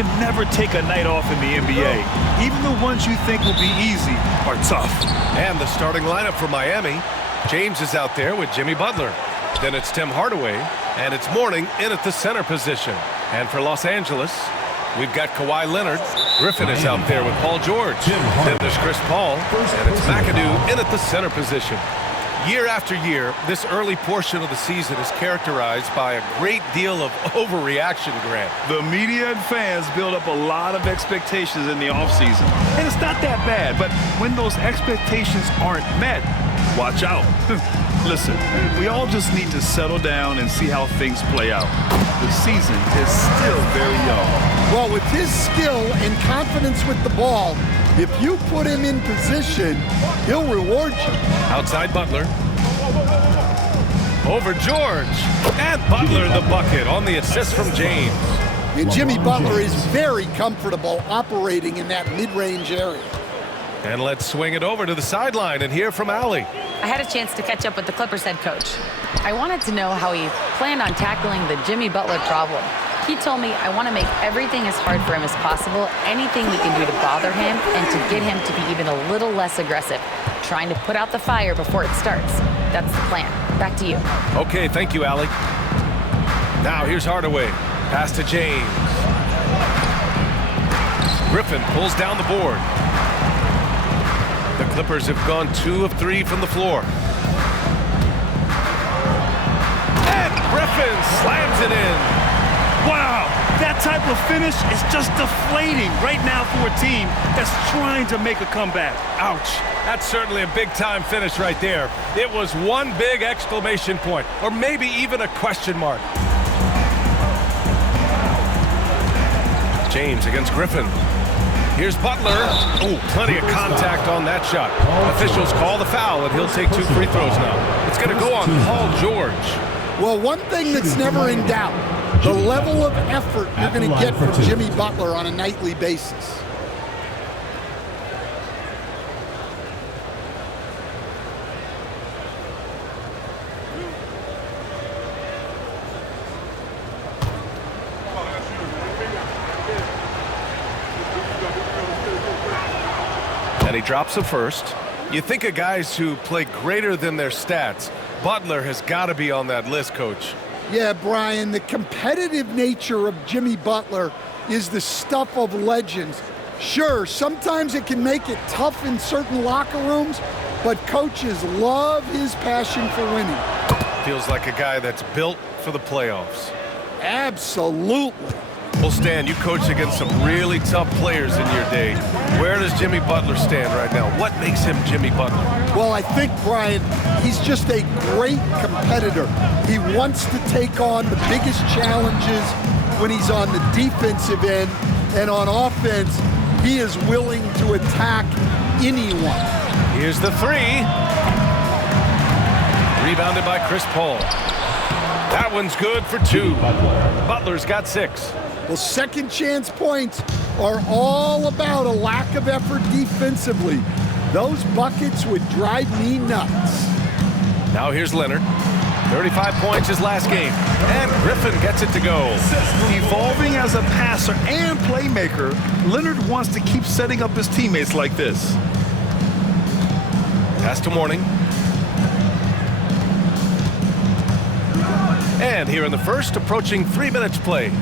can never take a night off in the NBA. Even the ones you think will be easy are tough. And the starting lineup for Miami. James is out there with Jimmy Butler. Then it's Tim Hardaway, and it's Mourning in at the center position. And for Los Angeles, we've got Kawhi Leonard. Griffin is out there with Paul George. Then there's Chris Paul, and it's McAdoo in at the center position. Year after year, this early portion of the season is characterized by a great deal of overreaction, Grant. The media and fans build up a lot of expectations in the offseason. And it's not that bad, but when those expectations aren't met, watch out. Listen, we all just need to settle down and see how things play out. The season is still very young. Well, with his skill and confidence with the ball, if you put him in position, he'll reward you. Outside Butler. Over George. And Butler the bucket on the assist from James. And Jimmy Butler is very comfortable operating in that mid-range area. And let's swing it over to the sideline and hear from Allie. I had a chance to catch up with the Clippers head coach. I wanted to know how he planned on tackling the Jimmy Butler problem. He told me I want to make everything as hard for him as possible, anything we can do to bother him and to get him to be even a little less aggressive, trying to put out the fire before it starts. That's the plan. Back to you. Okay, thank you, Allie. Now here's Hardaway. Pass to James. Griffin pulls down the board. The Clippers have gone 2 of 3 from the floor. And Griffin slams it in. Wow, that type of finish is just deflating right now for a team that's trying to make a comeback. Ouch. That's certainly a big-time finish right there. It was one big exclamation point, or maybe even a question mark. James against Griffin. Here's Butler. Oh, plenty of contact on that shot. Officials call the foul, and he'll take 2 free throws now. It's going to go on Paul George. Well, one thing that's never in doubt, the level of effort you're going to get from Jimmy Butler on a nightly basis. And he drops the first. You think of guys who play greater than their stats. Butler has got to be on that list, Coach. Yeah, Brian, the competitive nature of Jimmy Butler is the stuff of legends. Sure, sometimes it can make it tough in certain locker rooms, but coaches love his passion for winning. Feels like a guy that's built for the playoffs. Absolutely. Well, Stan, you coached against some really tough players in your day. Where does Jimmy Butler stand right now? What makes him Jimmy Butler? Well, I think, Brian, he's just a great competitor. He wants to take on the biggest challenges when he's on the defensive end, and on offense, he is willing to attack anyone. Here's the 3. Rebounded by Chris Paul. That one's good for 2. Butler's got 6. Well, second chance points are all about a lack of effort defensively. Those buckets would drive me nuts. Now here's Leonard. 35 points his last game. And Griffin gets it to go. Evolving as a passer and playmaker, Leonard wants to keep setting up his teammates like this. Pass to Mourning. And here in the first, approaching 3 minutes play.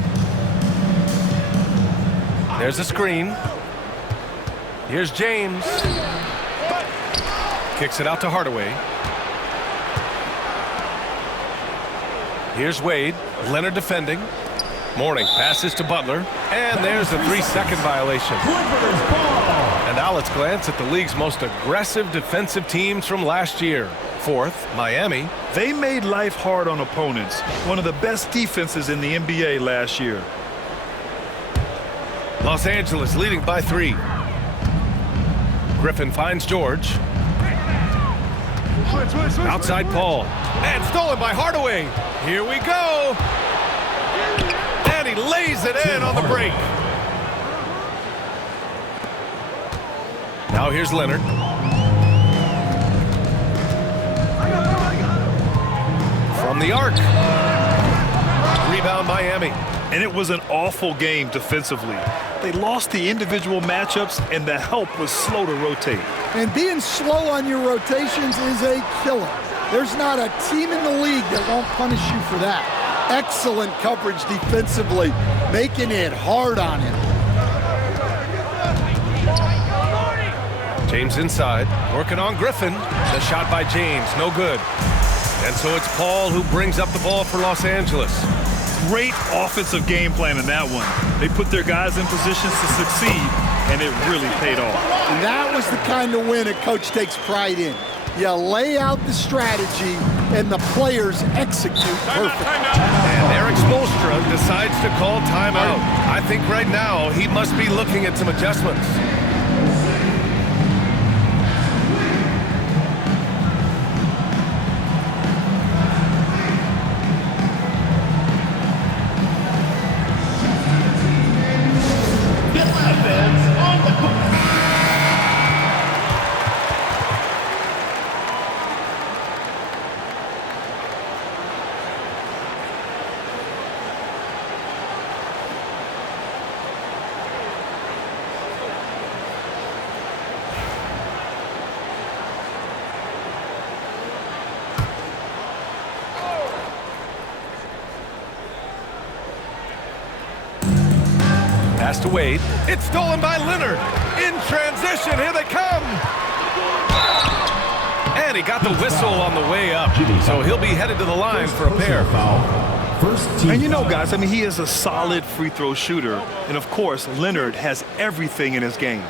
There's a screen. Here's James. Kicks it out to Hardaway. Here's Wade. Leonard defending. Mourning passes to Butler. And there's a 3-second violation. And now let's glance at the league's most aggressive defensive teams from last year. 4th, Miami. They made life hard on opponents. One of the best defenses in the NBA last year. Los Angeles leading by 3. Griffin finds George. Outside Paul. And stolen by Hardaway. Here we go. And he lays it in on the break. Now here's Leonard. From the arc. Rebound Miami. And it was an awful game defensively. They lost the individual matchups, and the help was slow to rotate. And being slow on your rotations is a killer. There's not a team in the league that won't punish you for that. Excellent coverage defensively, making it hard on him. James inside, working on Griffin. The shot by James, no good. And so it's Paul who brings up the ball for Los Angeles. Great offensive game plan in that one. They put their guys in positions to succeed, and it really paid off. And that was the kind of win a coach takes pride in. You lay out the strategy, and the players execute perfectly. And Eric Spoelstra decides to call timeout. I think right now he must be looking at some adjustments. Pass to Wade. It's stolen by Leonard. In transition, here they come. And he got the whistle on the way up. So he'll be headed to the line for a pair. And you know, guys, I mean, he is a solid free throw shooter. And of course, Leonard has everything in his game.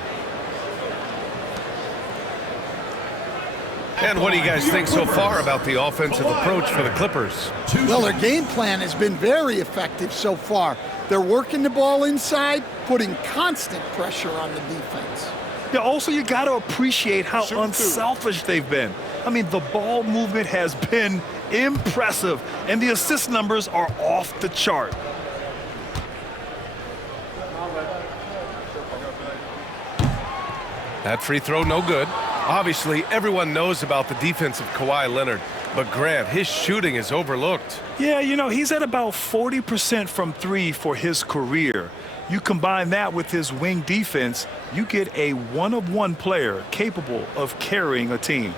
And what do you guys think so far about the offensive approach for the Clippers? Well, their game plan has been very effective so far. They're working the ball inside, putting constant pressure on the defense. Yeah, also, you got to appreciate how unselfish they've been. I mean, the ball movement has been impressive, and the assist numbers are off the chart. That free throw, no good. Obviously, everyone knows about the defense of Kawhi Leonard, but Grant, his shooting is overlooked. Yeah, you know, he's at about 40% from three for his career. You combine that with his wing defense, you get a one-of-one player capable of carrying a team.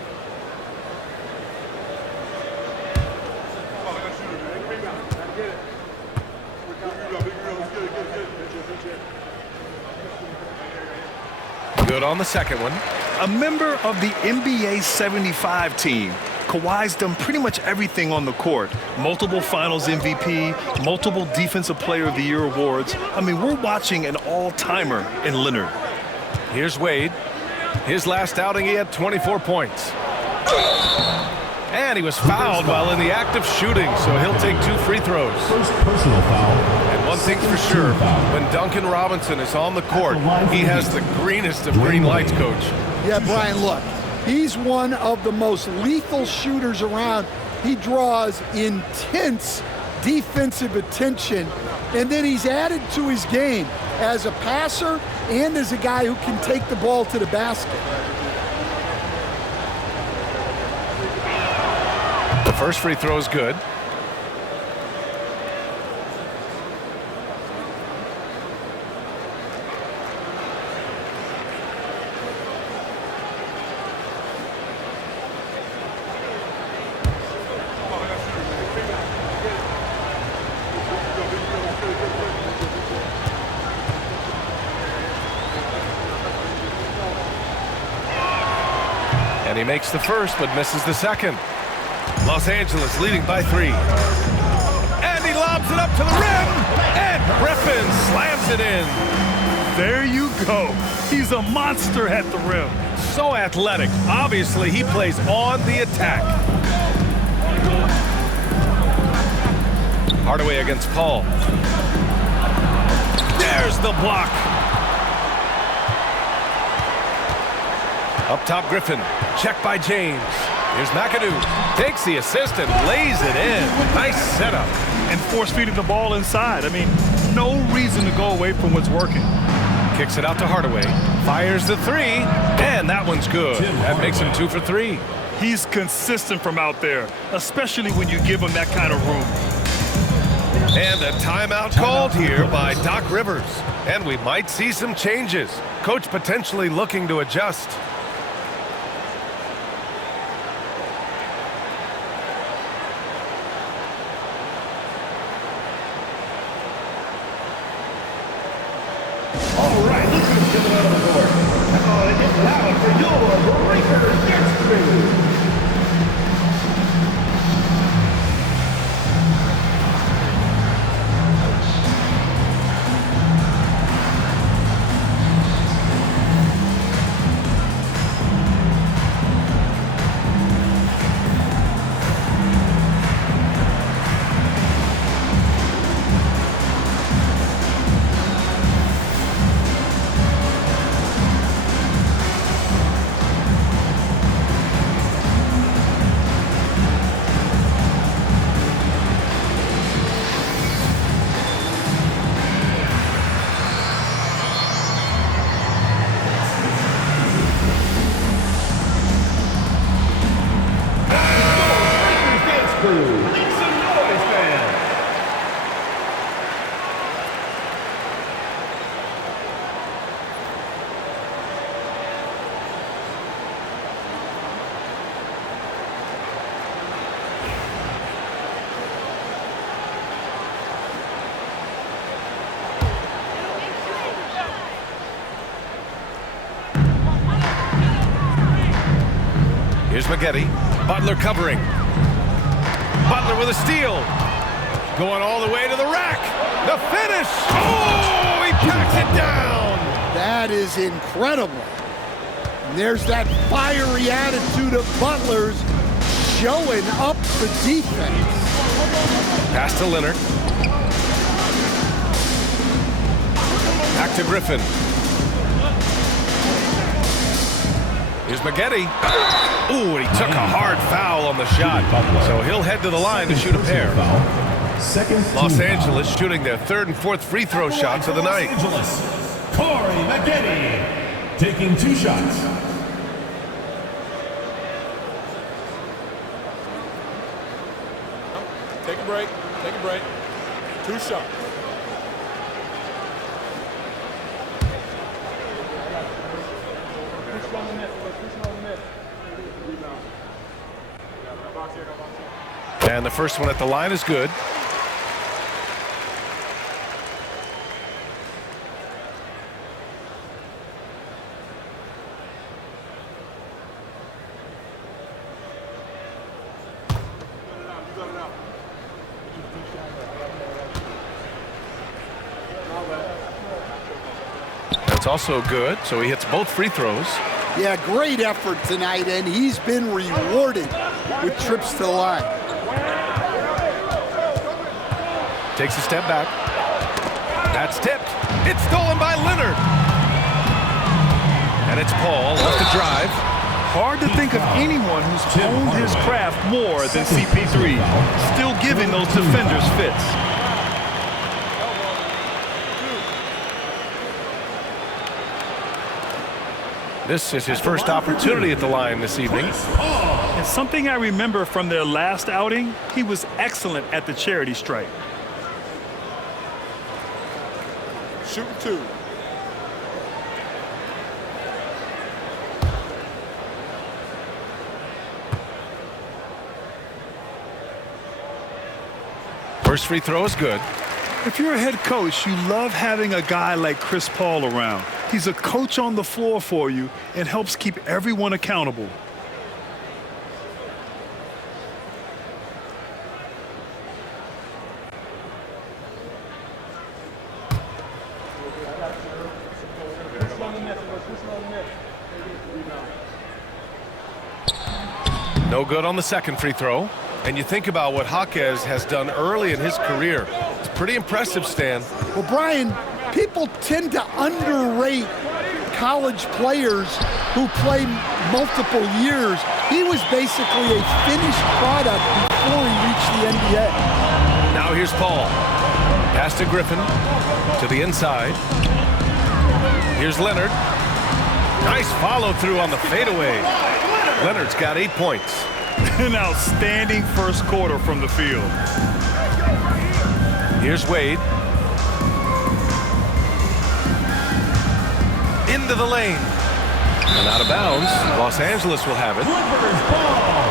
Good on the second one. A member of the NBA 75 team, Kawhi's done pretty much everything on the court. Multiple Finals MVP, multiple Defensive Player of the Year awards. I mean, we're watching an all-timer in Leonard. Here's Wade. His last outing, he had 24 points. And he was fouled while in the act of shooting, so he'll take 2 free throws. First personal foul. And one thing's for sure, when Duncan Robinson is on the court, he has the greenest of green lights, Coach. Yeah, Brian, look, he's one of the most lethal shooters around. He draws intense defensive attention, and then he's added to his game as a passer and as a guy who can take the ball to the basket. The first free throw is good. And he makes the first, but misses the second. Los Angeles leading by 3. And he lobs it up to the rim. And Griffin slams it in. There you go. He's a monster at the rim. So athletic. Obviously, he plays on the attack. Hardaway against Paul. There's the block. Up top, Griffin. Check by James. Here's McAdoo. Takes the assist and lays it in. Nice setup. And force-feeding the ball inside. I mean, no reason to go away from what's working. Kicks it out to Hardaway. Fires the 3. And that one's good. That makes him 2 for 3. He's consistent from out there, especially when you give him that kind of room. And a timeout called here by Doc Rivers. And we might see some changes. Coach potentially looking to adjust. All right, look who's coming out on the board. It's loud for your Breakers Next Gen. Here's Maggette. Butler covering. Butler with a steal. Going all the way to the rack. The finish. Oh, he packs it down. That is incredible. And there's that fiery attitude of Butler's showing up the defense. Pass to Leonard. Back to Griffin. Here's Maggette. Ooh, and he took a hard foul on the shot. So he'll head to the line to shoot a pair. Los Angeles shooting their third and fourth free throw shots of the night. Corey Maggette taking 2 shots. Take a break. Take a break. 2 shots. And the first one at the line is good. That's also good, so he hits both free throws. Yeah, great effort tonight, and he's been rewarded with trips to the line. Takes a step back. That's tipped. It's stolen by Leonard. And it's Paul off the drive. Hard to think of anyone who's honed his craft more than CP3. Still giving those defenders fits. This is his first opportunity at the line this evening. And something I remember from their last outing, he was excellent at the charity stripe. Shooting 2. First free throw is good. If you're a head coach, you love having a guy like Chris Paul around. He's a coach on the floor for you and helps keep everyone accountable. No good on the second free throw. And you think about what Jaquez has done early in his career. It's pretty impressive, Stan. Well, Brian, people tend to underrate college players who play multiple years. He was basically a finished product before he reached the NBA. Now here's Paul. Pass to Griffin. To the inside. Here's Leonard. Nice follow through on the fadeaway. Leonard's got 8 points. An outstanding first quarter from the field. Here's Wade. Into the lane. And out of bounds. Los Angeles will have it.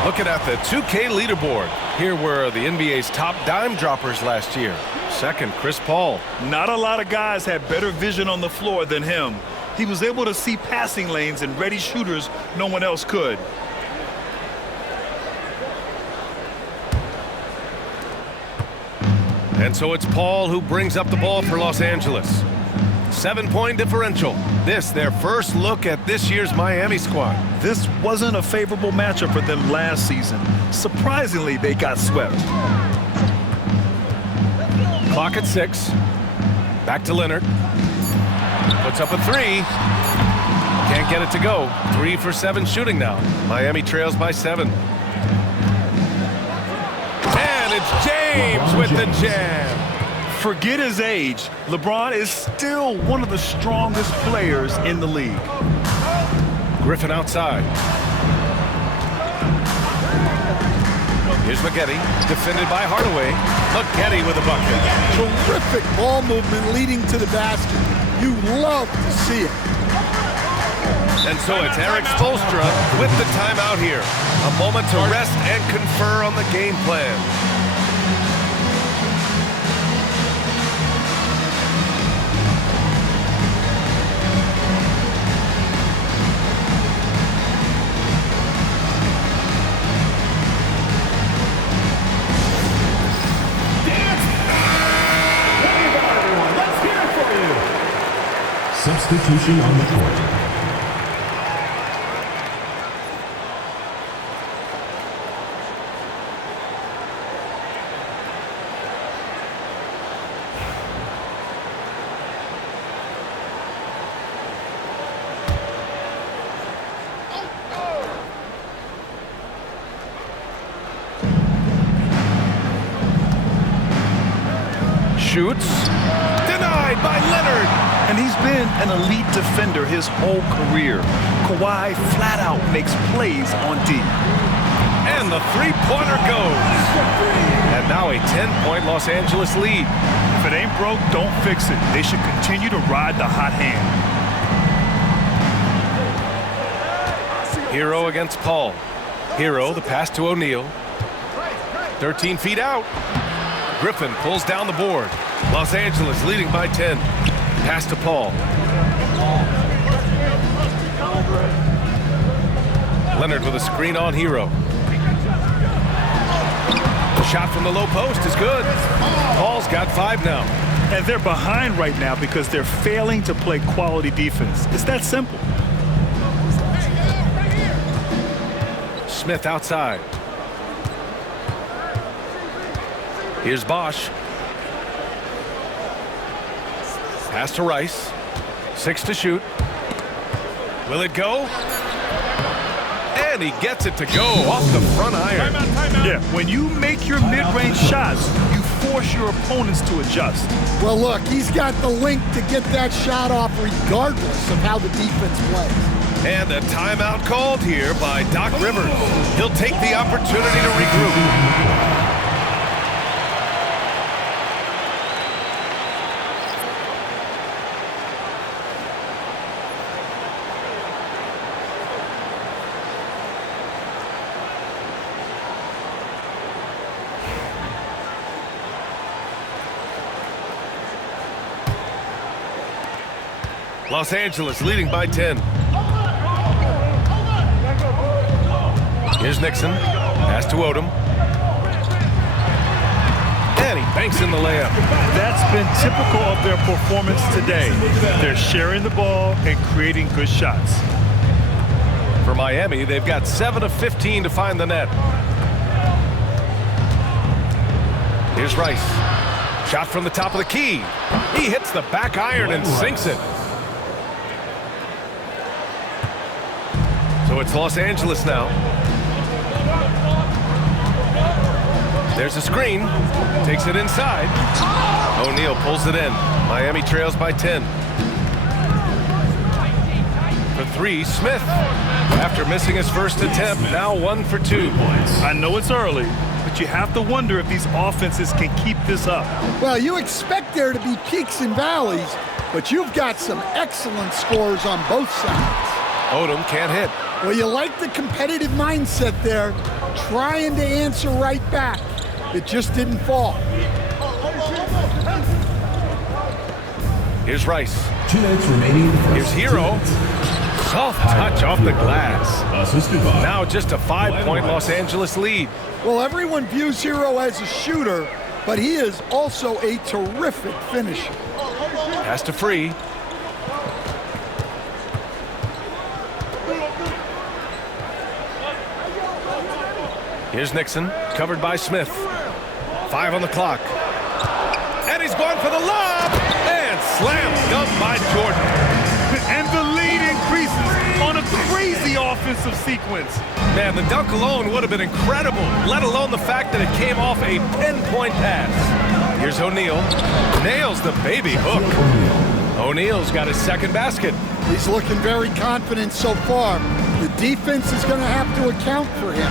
Looking at the 2K leaderboard. Here were the NBA's top dime droppers last year. Second, Chris Paul. Not a lot of guys had better vision on the floor than him. He was able to see passing lanes and ready shooters no one else could. And so it's Paul who brings up the ball for Los Angeles. 7-point differential. This, their first look at this year's Miami squad. This wasn't a favorable matchup for them last season. Surprisingly, they got swept. Clock at 6. Back to Leonard. Puts up a 3. Can't get it to go. 3 for 7 shooting now. Miami trails by 7. And it's James with the jam. Forget his age. LeBron is still one of the strongest players in the league. Griffin outside. Here's Maggette, defended by Hardaway. Maggette with a bucket. Terrific ball movement leading to the basket. You love to see it. And so it's Eric Spoelstra with the timeout here. A moment to rest and confer on the game plan. Substitution on the court. Shoots. Denied by Leonard. And he's been an elite defender his whole career. Kawhi flat out makes plays on D. And the three-pointer goes. And now a 10-point Los Angeles lead. If it ain't broke, don't fix it. They should continue to ride the hot hand. Hero against Paul. Hero, the pass to O'Neal. 13 feet out. Griffin pulls down the board. Los Angeles leading by 10. Pass to Paul. Leonard with a screen on Hero. The shot from the low post is good. Paul's got 5 now. And they're behind right now because they're failing to play quality defense. It's that simple. Smith outside. Here's Bosch. Pass to Rice. 6 to shoot. Will it go? And he gets it to go off the front iron. Yeah, when you make your mid-range shots, you force your opponents to adjust. Well, look, he's got the length to get that shot off regardless of how the defense plays. And a timeout called here by Doc Rivers. He'll take the opportunity to regroup. Los Angeles leading by 10. Here's Nixon. Pass to Odom. And he banks in the layup. That's been typical of their performance today. They're sharing the ball and creating good shots. For Miami, they've got 7 of 15 to find the net. Here's Rice. Shot from the top of the key. He hits the back iron and sinks it. So it's Los Angeles now. There's a screen. Takes it inside. O'Neal pulls it in. Miami trails by 10. For 3, Smith. After missing his first attempt, now 1 for 2. I know it's early, but you have to wonder if these offenses can keep this up. Well, you expect there to be peaks and valleys, but you've got some excellent scores on both sides. Odom can't hit. Well, you like the competitive mindset there, trying to answer right back. It just didn't fall. Here's Rice. 2 minutes remaining in the first. Here's Hero. Soft touch off the glass. Assisted by. Now just a 5-point Los Angeles lead. Well, everyone views Hero as a shooter, but he is also a terrific finisher. Pass to Free. Here's Nixon, covered by Smith. 5 on the clock. And he's going for the lob! And slam dunk by Jordan. And the lead increases on a crazy offensive sequence. Man, the dunk alone would have been incredible, let alone the fact that it came off a pinpoint pass. Here's O'Neal. Nails the baby hook. O'Neal's got his second basket. He's looking very confident so far. The defense is going to have to account for him.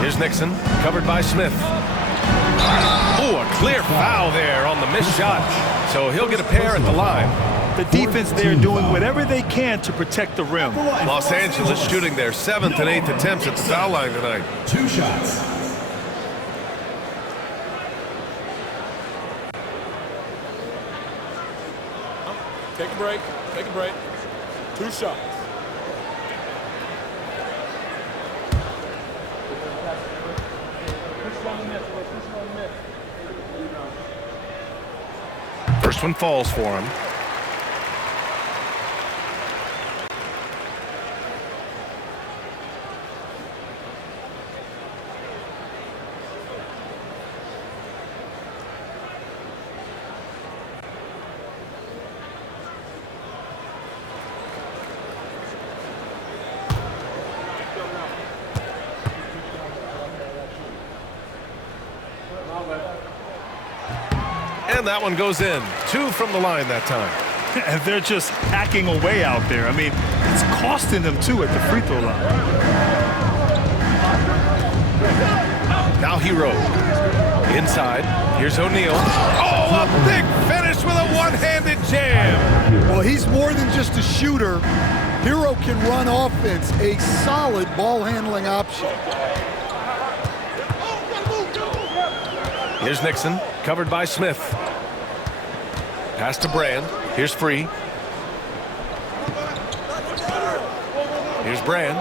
Here's Nixon, covered by Smith. Oh, a clear foul there on the missed shot. So he'll get a pair at the line. The defense there doing whatever they can to protect the rim. Los Angeles shooting their 7th and 8th attempts at the foul line tonight. 2 shots. Take a break. Take a break. 2 shots. First one falls for him. And that one goes in. 2 from the line that time. And they're just hacking away out there. I mean, it's costing them too at the free throw line. Now Hero. Inside. Here's O'Neal. Oh, a big finish with a one-handed jam. Well, he's more than just a shooter. Hero can run offense, a solid ball handling option. Here's Nixon, covered by Smith. Pass to Brand. Here's Free. Here's Brand.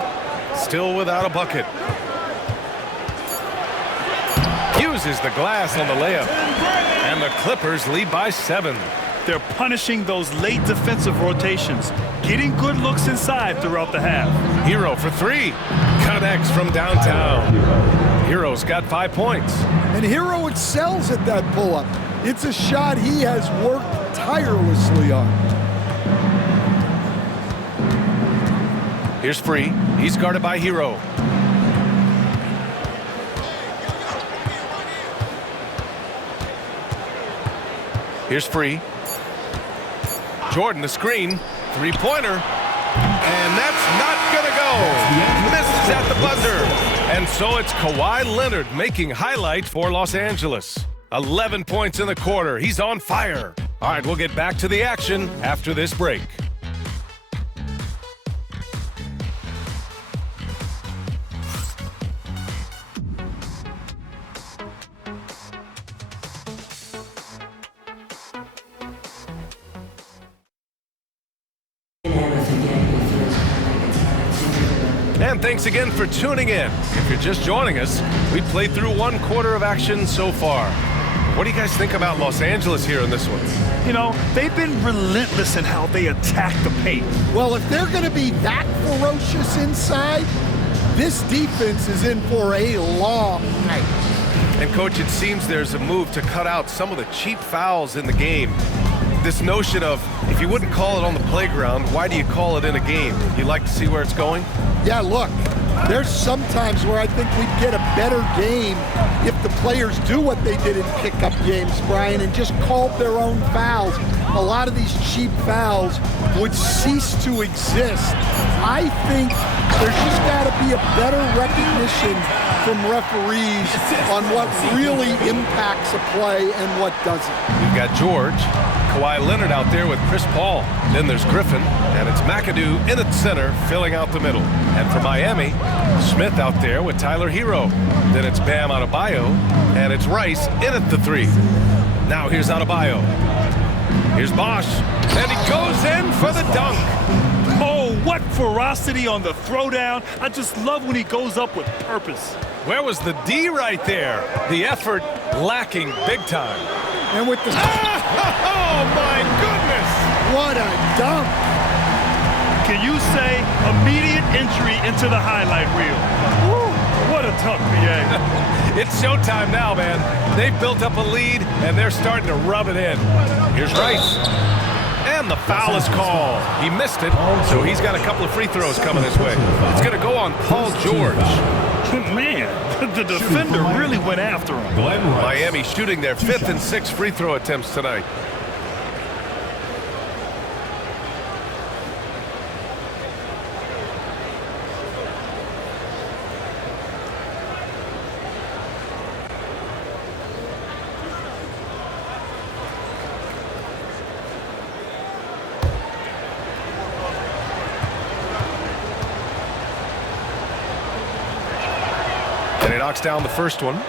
Still without a bucket. Uses the glass on the layup. And the Clippers lead by 7. They're punishing those late defensive rotations, getting good looks inside throughout the half. Hero for 3. Connects from downtown. Hero's got 5 points. And Hero excels at that pull-up. It's a shot he has worked tirelessly on. Here's Free. He's guarded by Hero. Here's Free. Jordan the screen. 3-pointer. And that's not going to go. Misses at the buzzer. And so it's Kawhi Leonard making highlight for Los Angeles. 11 points in the quarter. He's on fire. All right, we'll get back to the action after this break. And thanks again for tuning in. If you're just joining us, we played through 1 quarter of action so far. What do you guys think about Los Angeles here in this one? You know, they've been relentless in how they attack the paint. Well, if they're going to be that ferocious inside, this defense is in for a long night. And, Coach, it seems there's a move to cut out some of the cheap fouls in the game. This notion of, if you wouldn't call it on the playground, why do you call it in a game? You like to see where it's going? Yeah, look, There's sometimes where I think we'd get a better game if the players do what they did in pickup games, Brian, and just called their own fouls. A lot of these cheap fouls would cease to exist. I think there's just got to be a better recognition from referees on what really impacts a play and what doesn't. We've got George, Kawhi Leonard out there with Chris Paul. Then there's Griffin, and it's McAdoo in at center, filling out the middle. And for Miami, Smith out there with Tyler Hero. Then it's Bam Adebayo, and it's Rice in at the 3. Now here's Adebayo. Here's Bosch, and he goes in for the dunk. Oh, what ferocity on the throwdown. I just love when he goes up with purpose. Where was the D right there? The effort lacking big time. And with the... Oh, my goodness! What a dunk! Can you say immediate entry into the highlight reel? Woo, what a dunk, PA. It's showtime now, man. They've built up a lead, and they're starting to rub it in. Here's Rice. And the foul is called. He missed it, so he's got a couple of free throws coming his way. It's going to go on Paul George. Man, the defender really went after him. Miami shooting their 5th and 6th free throw attempts tonight. And he knocks down the first one.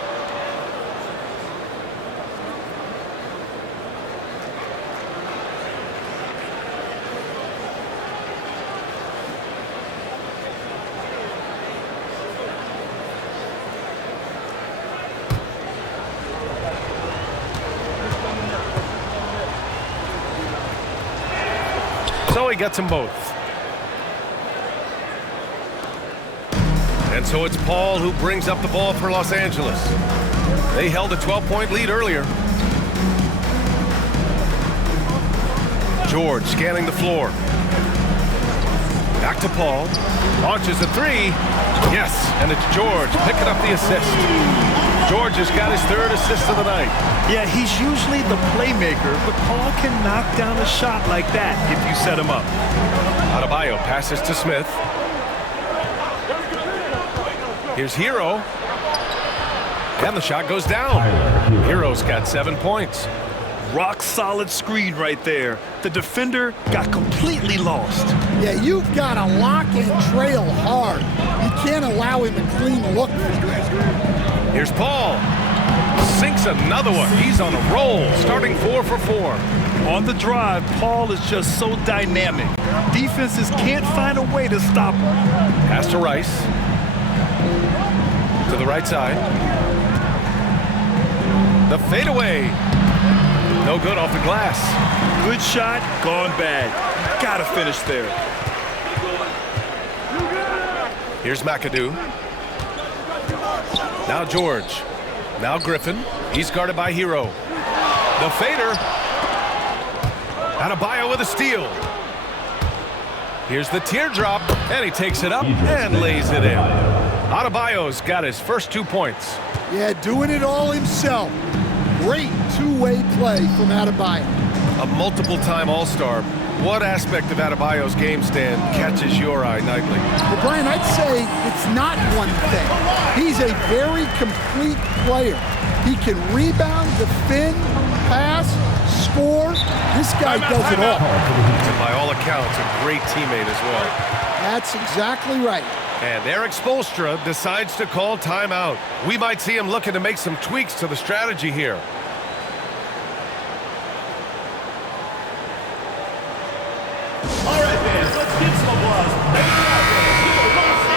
So he gets them both. And so it's Paul who brings up the ball for Los Angeles. They held a 12-point lead earlier. George scanning the floor. Back to Paul. Launches a 3. Yes, and it's George picking up the assist. George has got his 3rd assist of the night. Yeah, he's usually the playmaker, but Paul can knock down a shot like that if you set him up. Adebayo passes to Smith. Here's Hero. And the shot goes down. Hero's got 7 points. Rock solid screen right there. The defender got completely lost. Yeah, you've got to lock and trail hard. You can't allow him a clean look. Here's Paul. Sinks another one. He's on a roll, starting 4 for 4. On the drive, Paul is just so dynamic. Defenses can't find a way to stop him. Pass to Rice. To the right side. The fadeaway. No good off the glass. Good shot, gone bad. Gotta finish there. Here's McAdoo. Now George. Now Griffin. He's guarded by Hero. The fader. Adebayo with a steal. Here's the teardrop, and he takes it up and lays it in. Adebayo's got his first 2 points. Yeah, doing it all himself. Great two-way play from Adebayo. A multiple-time All-Star. What aspect of Adebayo's game stand catches your eye nightly? Well, Brian, I'd say it's not one thing. He's a very complete player. He can rebound, defend, pass, score. This guy does it all. And by all accounts, a great teammate as well. That's exactly right. And Eric Spoelstra decides to call timeout. We might see him looking to make some tweaks to the strategy here. All right, fans, let's give some applause.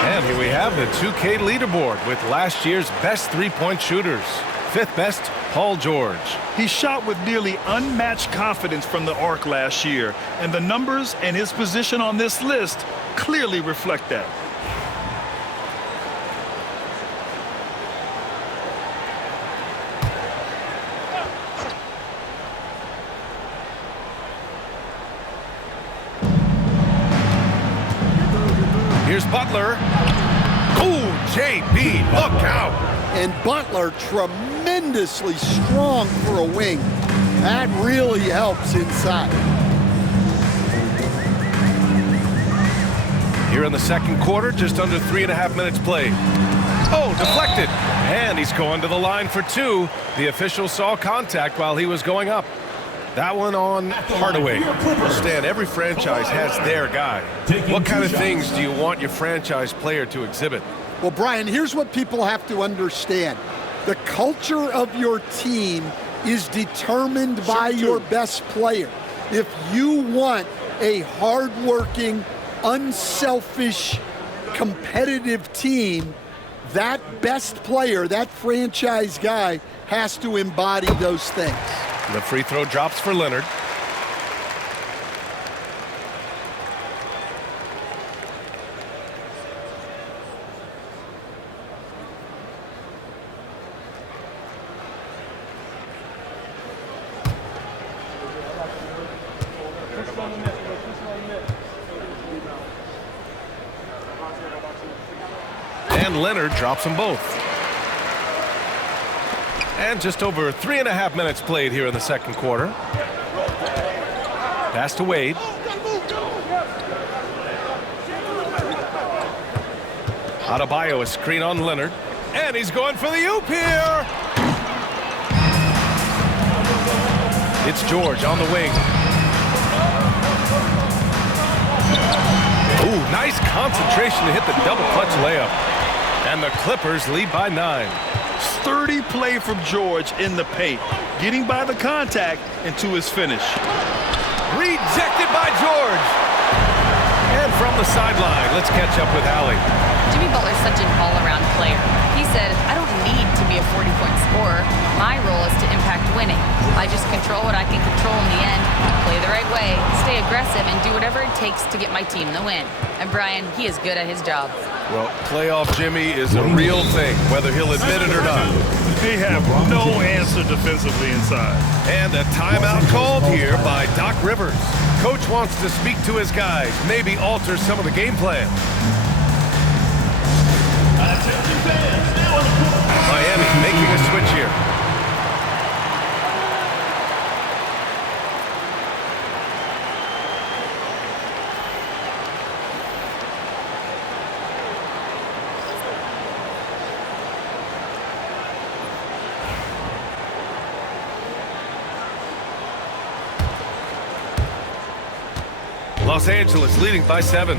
And here we have the 2K leaderboard with last year's best three-point shooters. 5th best, Paul George. He shot with nearly unmatched confidence from the arc last year, and the numbers and his position on this list clearly reflect that. Here's Butler. Ooh, JB, look out. And Butler tremendously strong for a wing. That really helps inside. Here in the second quarter, just under 3.5 minutes played. Oh, deflected. And he's going to the line for two. The official saw contact while he was going up. That one on Hardaway. Stan, every franchise has their guy. What kind of things do you want your franchise player to exhibit? Well, Brian, here's what people have to understand. The culture of your team is determined by your best player. If you want a hardworking, unselfish, competitive team, that best player, that franchise guy, has to embody those things. The free throw drops for Leonard. And Leonard drops them both. And just over 3.5 minutes played here in the second quarter. Pass to Wade. Adebayo, a screen on Leonard. And he's going for the oop here. It's George on the wing. Ooh, nice concentration to hit the double clutch layup. And the Clippers lead by 9. Sturdy play from George in the paint, getting by the contact and to his finish. Rejected by George. And from the sideline, let's catch up with Allie. Jimmy Butler's such an all-around player. He said, I don't need to be a 40-point scorer. My role is to impact winning. I just control what I can control in the end, play the right way, stay aggressive, and do whatever it takes to get my team the win. And Brian, he is good at his job. Well, playoff Jimmy is a real thing, whether he'll admit it or not. They have no answer defensively inside. And a timeout called here by Doc Rivers. Coach wants to speak to his guys, maybe alter some of the game plan. Miami making a switch here. Los Angeles leading by 7.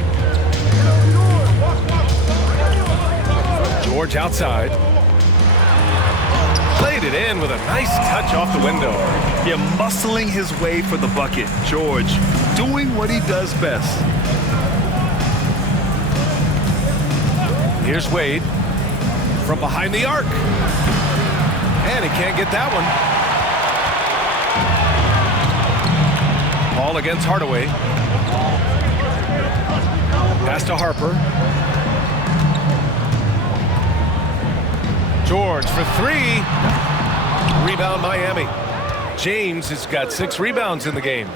George outside. Played it in with a nice touch off the window. Yeah, muscling his way for the bucket. George doing what he does best. Here's Wade from behind the arc. And he can't get that one. Ball against Hardaway. Pass to Harper. George for 3. Rebound Miami. James has got 6 rebounds in the game.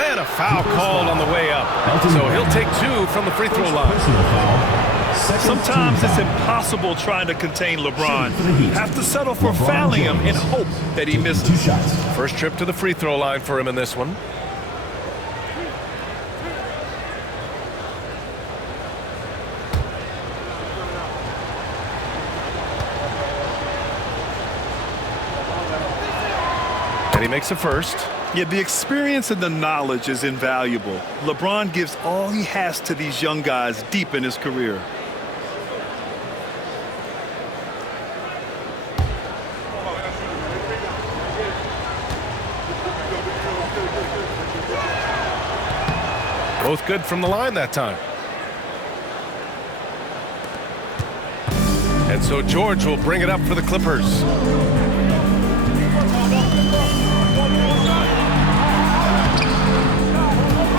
And a foul called on the way up. So he'll take 2 from the free throw line. Sometimes it's impossible trying to contain LeBron. Have to settle for fouling him and hope that he misses. First trip to the free throw line for him in this one. And he makes a first. Yeah, the experience and the knowledge is invaluable. LeBron gives all he has to these young guys deep in his career. Both good from the line that time. And so George will bring it up for the Clippers.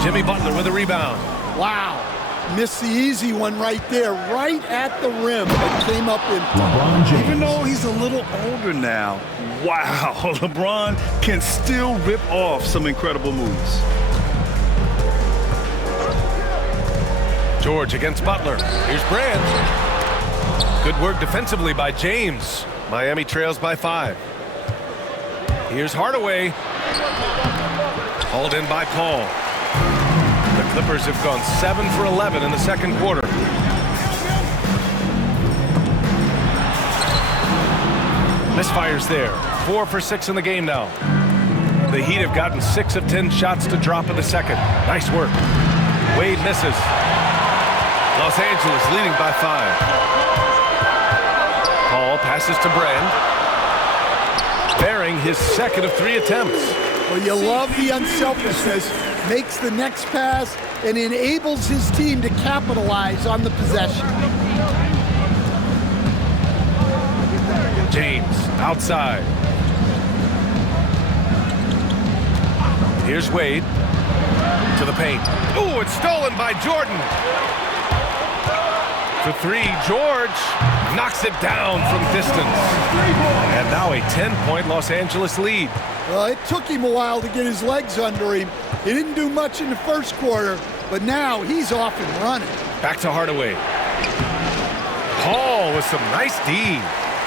Jimmy Butler with a rebound. Wow. Missed the easy one right there, right at the rim, but came up in time. Even though he's a little older now, wow, LeBron can still rip off some incredible moves. George against Butler. Here's Brand. Good work defensively by James. Miami trails by 5. Here's Hardaway. Hauled in by Paul. The Clippers have gone 7 for 11 in the second quarter. Misfires there. 4 for 6 in the game now. The Heat have gotten 6 of 10 shots to drop in the second. Nice work. Wade misses. Los Angeles leading by 5. Paul passes to Brand. Bearing his second of 3 attempts. Well, you love the unselfishness. Makes the next pass and enables his team to capitalize on the possession. James outside. Here's Wade to the paint. Ooh, it's stolen by Jordan. For 3, George knocks it down from distance. And now a 10-point Los Angeles lead. Well, it took him a while to get his legs under him. He didn't do much in the first quarter, but now he's off and running. Back to Hardaway. Paul with some nice D.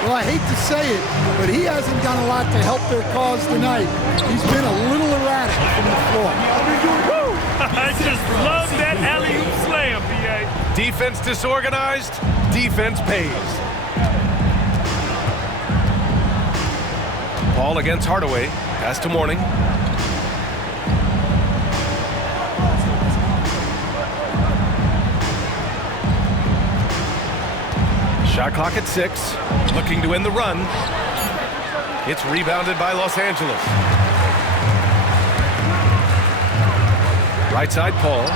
Well, I hate to say it, but he hasn't done a lot to help their cause tonight. He's been a little erratic from the floor. Woo! I just love that alley-oop slam, B.A. Defense disorganized, defense pays. Paul against Hardaway. Pass to Mourning. Shot clock at 6. Looking to end the run. It's rebounded by Los Angeles. Right side, Paul.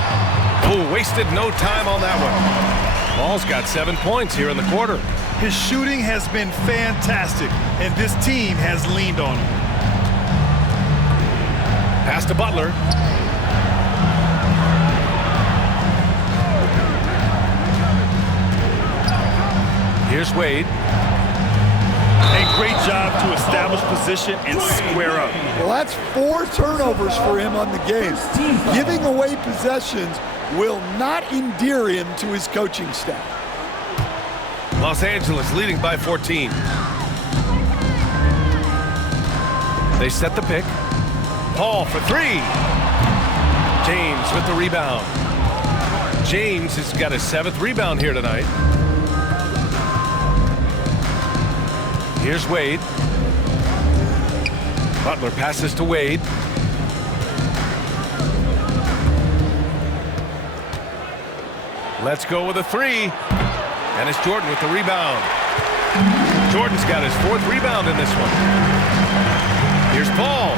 Oh, wasted no time on that one. Paul's got 7 points here in the quarter. His shooting has been fantastic, and this team has leaned on him. Pass to Butler. Here's Wade. A great job to establish position and square up. Well, that's 4 turnovers for him on the game. Giving away possessions will not endear him to his coaching staff. Los Angeles leading by 14. They set the pick. Paul for 3. James with the rebound. James has got his 7th rebound here tonight. Here's Wade. Butler passes to Wade. Let's go with a 3. And it's Jordan with the rebound. Jordan's got his 4th rebound in this one. Here's Paul.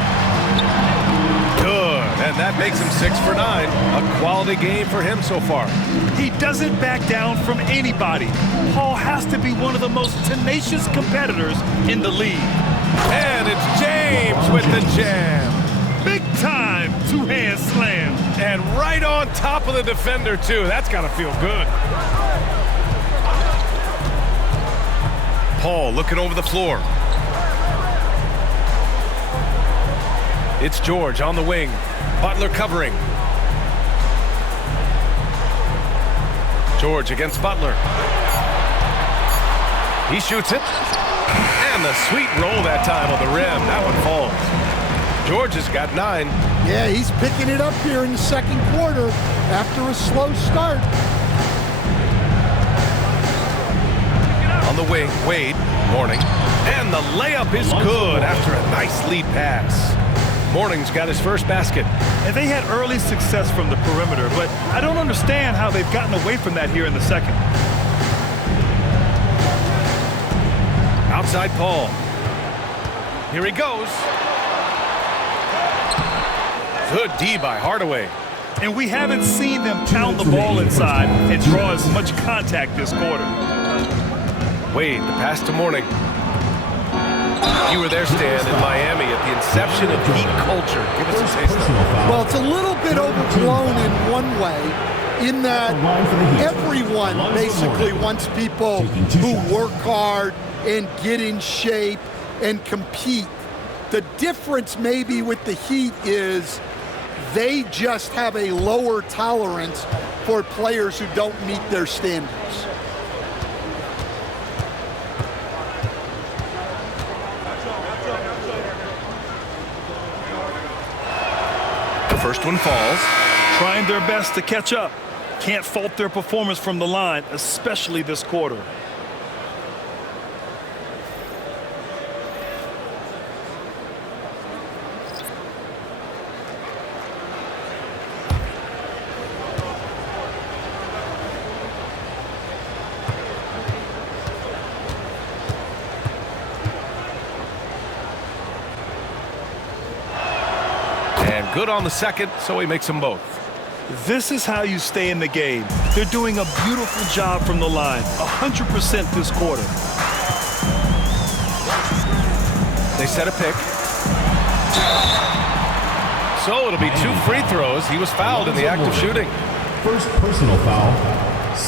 Good. And that makes him 6 for 9. A quality game for him so far. He doesn't back down from anybody. Paul has to be one of the most tenacious competitors in the league. And it's James with the jam. Big time two-hand slam. And right on top of the defender, too. That's got to feel good. Paul looking over the floor. It's George on the wing. Butler covering. George against Butler. He shoots it. And the sweet roll that time on the rim. That one falls. George has got 9. Yeah, he's picking it up here in the second quarter after a slow start. On the wing, Wade, Mourning. And the layup is good after a nice lead pass. Mourning's got his first basket. And they had early success from the perimeter, but I don't understand how they've gotten away from that here in the second. Outside Paul. Here he goes. Good D by Hardaway. And we haven't seen them pound the ball inside and draw as much contact this quarter. Wade, the pass to Mourning. You were there, Stan, in Miami at the inception of Heat culture. Give us a taste of it. Well, it's a little bit overblown in one way, in that everyone basically wants people who work hard and get in shape and compete. The difference maybe with the Heat is they just have a lower tolerance for players who don't meet their standards. The first one falls. Trying their best to catch up. Can't fault their performance from the line, especially this quarter. And good on the second, so he makes them both. This is how you stay in the game. They're doing a beautiful job from the line, 100% this quarter. They set a pick. So it'll be 2 free throws. He was fouled in the act of shooting. First personal foul.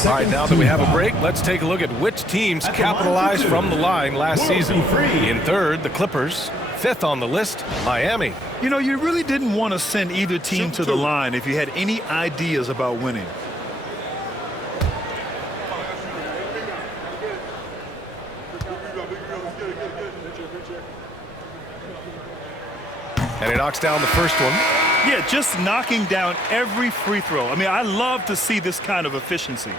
All right, now that we have a break, let's take a look at which teams capitalized from the line last season. In third, the Clippers. Fifth on the list, Miami. You know, you really didn't want to send either team to the line if you had any ideas about winning. And he knocks down the first one. Yeah, just knocking down every free throw. I mean, I love to see this kind of efficiency.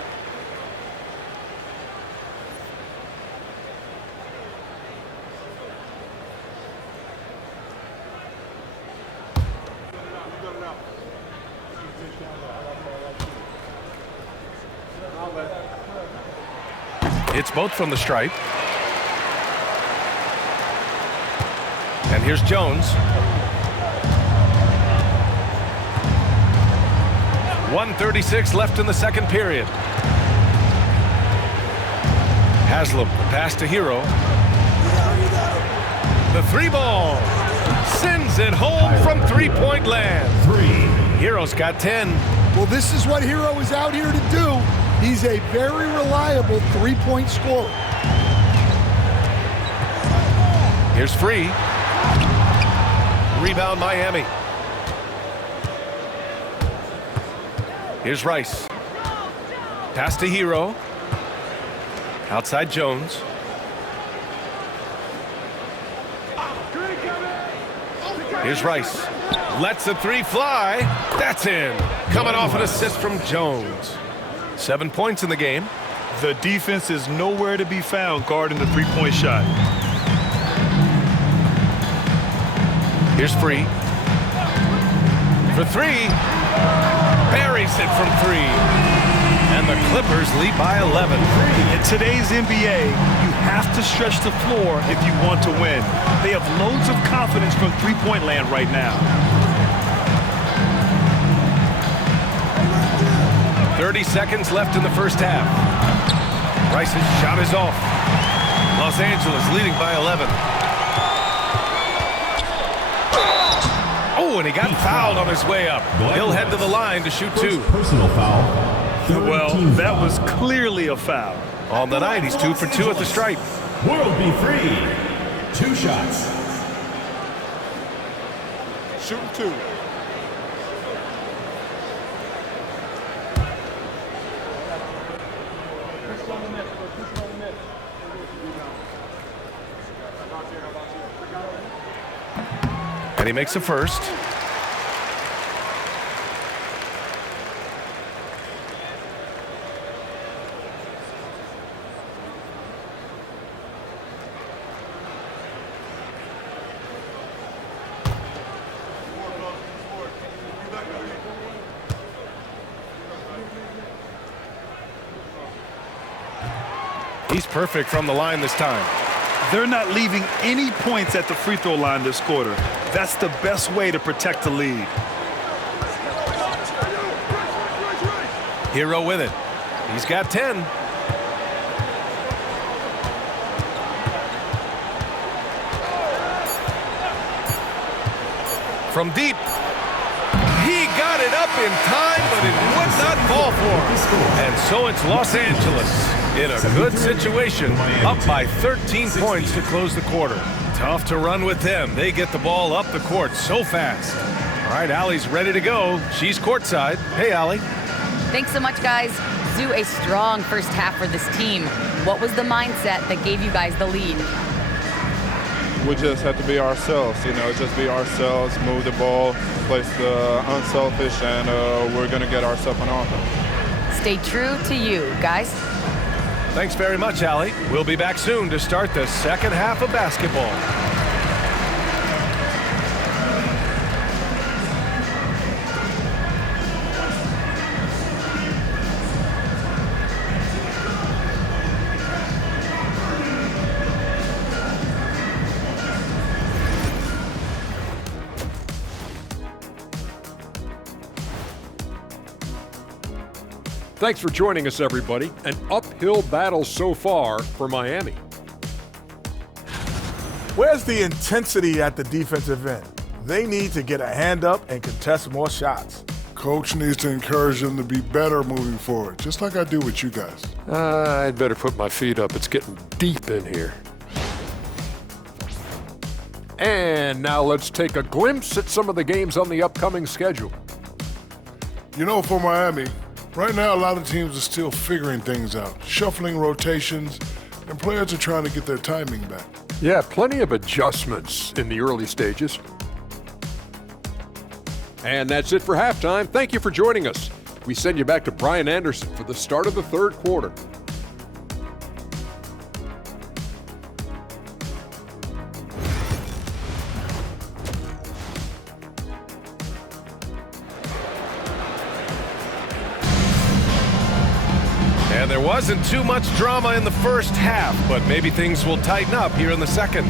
It's both from the stripe. And here's Jones. 1:36 left in the second period. Haslam, pass to Hero. The 3-ball. Sends it home from three-point land. Hero's got 10. Well, this is what Hero is out here to do. He's a very reliable three-point scorer. Here's Free. Rebound Miami. Here's Rice. Pass to Hero. Outside Jones. Here's Rice. Lets the 3 fly. That's in. Coming off an assist from Jones. 7 points in the game. The defense is nowhere to be found guarding the three-point shot. Here's Free. For 3. Buries it from 3. And the Clippers lead by 11. In today's NBA, you have to stretch the floor if you want to win. They have loads of confidence from three-point land right now. 30 seconds left in the first half. Rice's shot is off. Los Angeles leading by 11. Oh, and he got fouled on his way up. He'll head to the line to shoot 2. Personal foul. Well, that was clearly a foul. On the night, he's 2 for 2 at the stripe. World be free. 2 shots. Shooting 2. And he makes a first. He's perfect from the line this time. They're not leaving any points at the free throw line this quarter. That's the best way to protect the lead. Hero with it. He's got 10. From deep. He got it up in time, but it would not fall for him. And so it's Los Angeles in a good situation, up by 13 points to close the quarter. Tough to run with them. They get the ball up the court so fast. All right, Allie's ready to go. She's courtside. Hey, Allie. Thanks so much, guys. Zoo, a strong first half for this team. What was the mindset that gave you guys the lead? We just have to be ourselves, just be ourselves, move the ball, play the unselfish, and we're going to get ourselves an offense. Stay true to you, guys. Thanks very much, Allie. We'll be back soon to start the second half of basketball. Thanks for joining us, everybody. An uphill battle so far for Miami. Where's the intensity at the defensive end? They need to get a hand up and contest more shots. Coach needs to encourage them to be better moving forward, just like I do with you guys. I'd better put my feet up. It's getting deep in here. And now let's take a glimpse at some of the games on the upcoming schedule. For Miami, right now a lot of teams are still figuring things out, shuffling rotations, and players are trying to get their timing back. Yeah, plenty of adjustments in the early stages. And that's it for halftime. Thank you for joining us. We send you back to Brian Anderson for the start of the third quarter. And there wasn't too much drama in the first half, but maybe things will tighten up here in the second.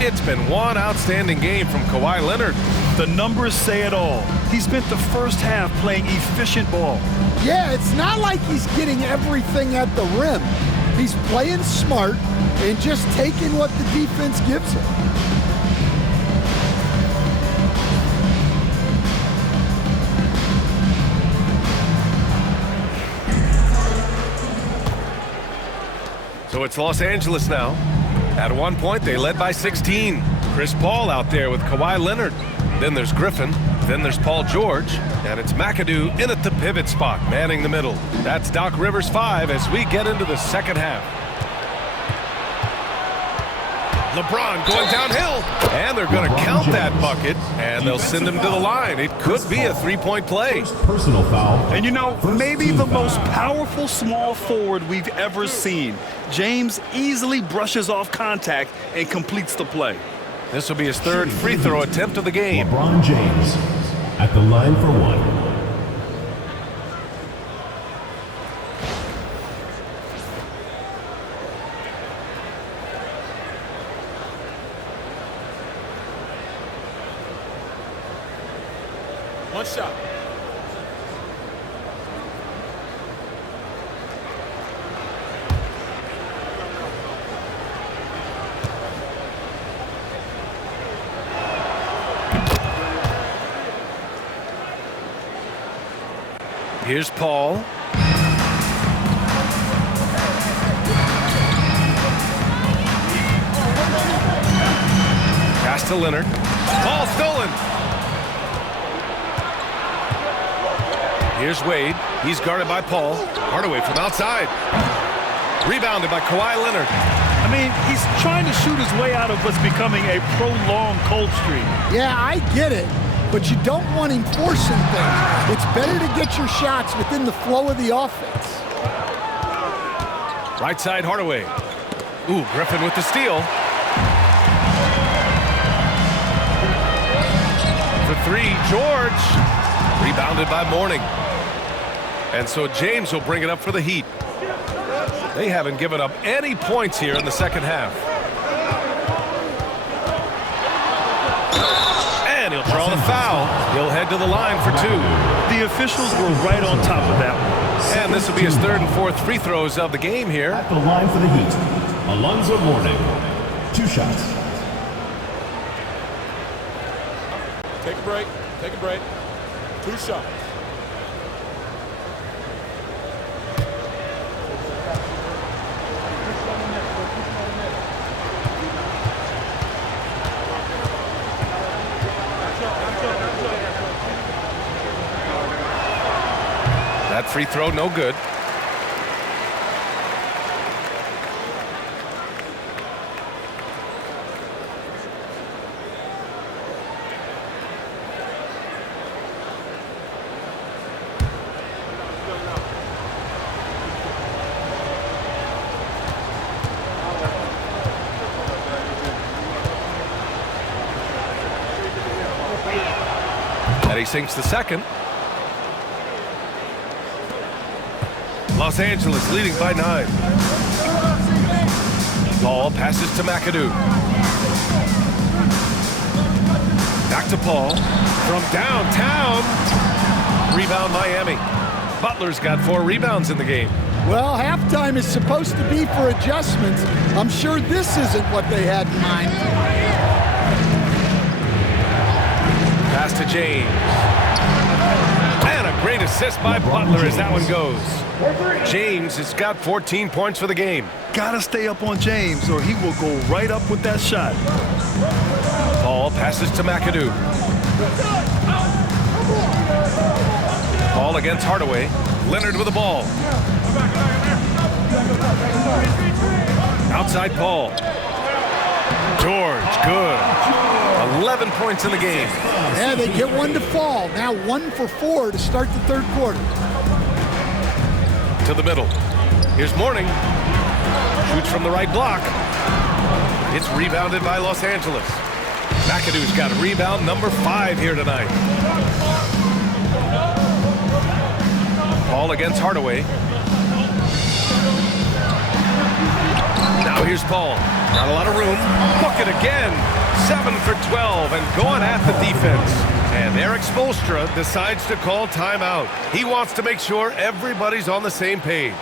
It's been one outstanding game from Kawhi Leonard. The numbers say it all. He spent the first half playing efficient ball. Yeah, it's not like he's getting everything at the rim. He's playing smart and just taking what the defense gives him. So it's Los Angeles now. At one point, they led by 16. Chris Paul out there with Kawhi Leonard. Then there's Griffin. Then there's Paul George. And it's McAdoo in at the pivot spot, manning the middle. That's Doc Rivers 5 as we get into the second half. LeBron going downhill. And they're going to count that bucket. And they'll send him to the line. It could be a three-point play. Personal foul. And maybe the most powerful small forward we've ever seen. James easily brushes off contact and completes the play. This will be his third free throw attempt of the game. LeBron James at the line for one. One shot. Here's Paul. Pass to Leonard. Ball stolen. Here's Wade. He's guarded by Paul. Hardaway from outside. Rebounded by Kawhi Leonard. He's trying to shoot his way out of what's becoming a prolonged cold streak. Yeah, I get it, but you don't want him forcing things. It's better to get your shots within the flow of the offense. Right side, Hardaway. Ooh, Griffin with the steal. For three, George. Rebounded by Mourning. And so James will bring it up for the Heat. They haven't given up any points here in the second half. And he'll draw the foul. He'll head to the line for two. The officials were right on top of that one. And this will be his third and fourth free throws of the game here. At the line for the Heat, Alonzo Mourning. 2 shots. Take a break. Take a break. 2 shots. That free throw, no good. And he sinks the second. Los Angeles leading by 9. Paul passes to McAdoo. Back to Paul. From downtown. Rebound Miami. Butler's got 4 rebounds in the game. Well, halftime is supposed to be for adjustments. I'm sure this isn't what they had in mind. Pass to James. And a great assist by Butler as that one goes. James has got 14 points for the game. Gotta stay up on James or he will go right up with that shot. Paul passes to McAdoo. Paul against Hardaway. Leonard with the ball. Outside Paul. George, good. 11 points in the game. Yeah, they get one to fall. Now 1 for 4 to start the third quarter. To the middle. Here's Mourning. Shoots from the right block. It's rebounded by Los Angeles. McAdoo's got rebound number 5 here tonight. Paul against Hardaway. Now here's Paul. Not a lot of room. Bucket again. 7 for 12 and going at the defense. And Eric Spoelstra decides to call timeout. He wants to make sure everybody's on the same page.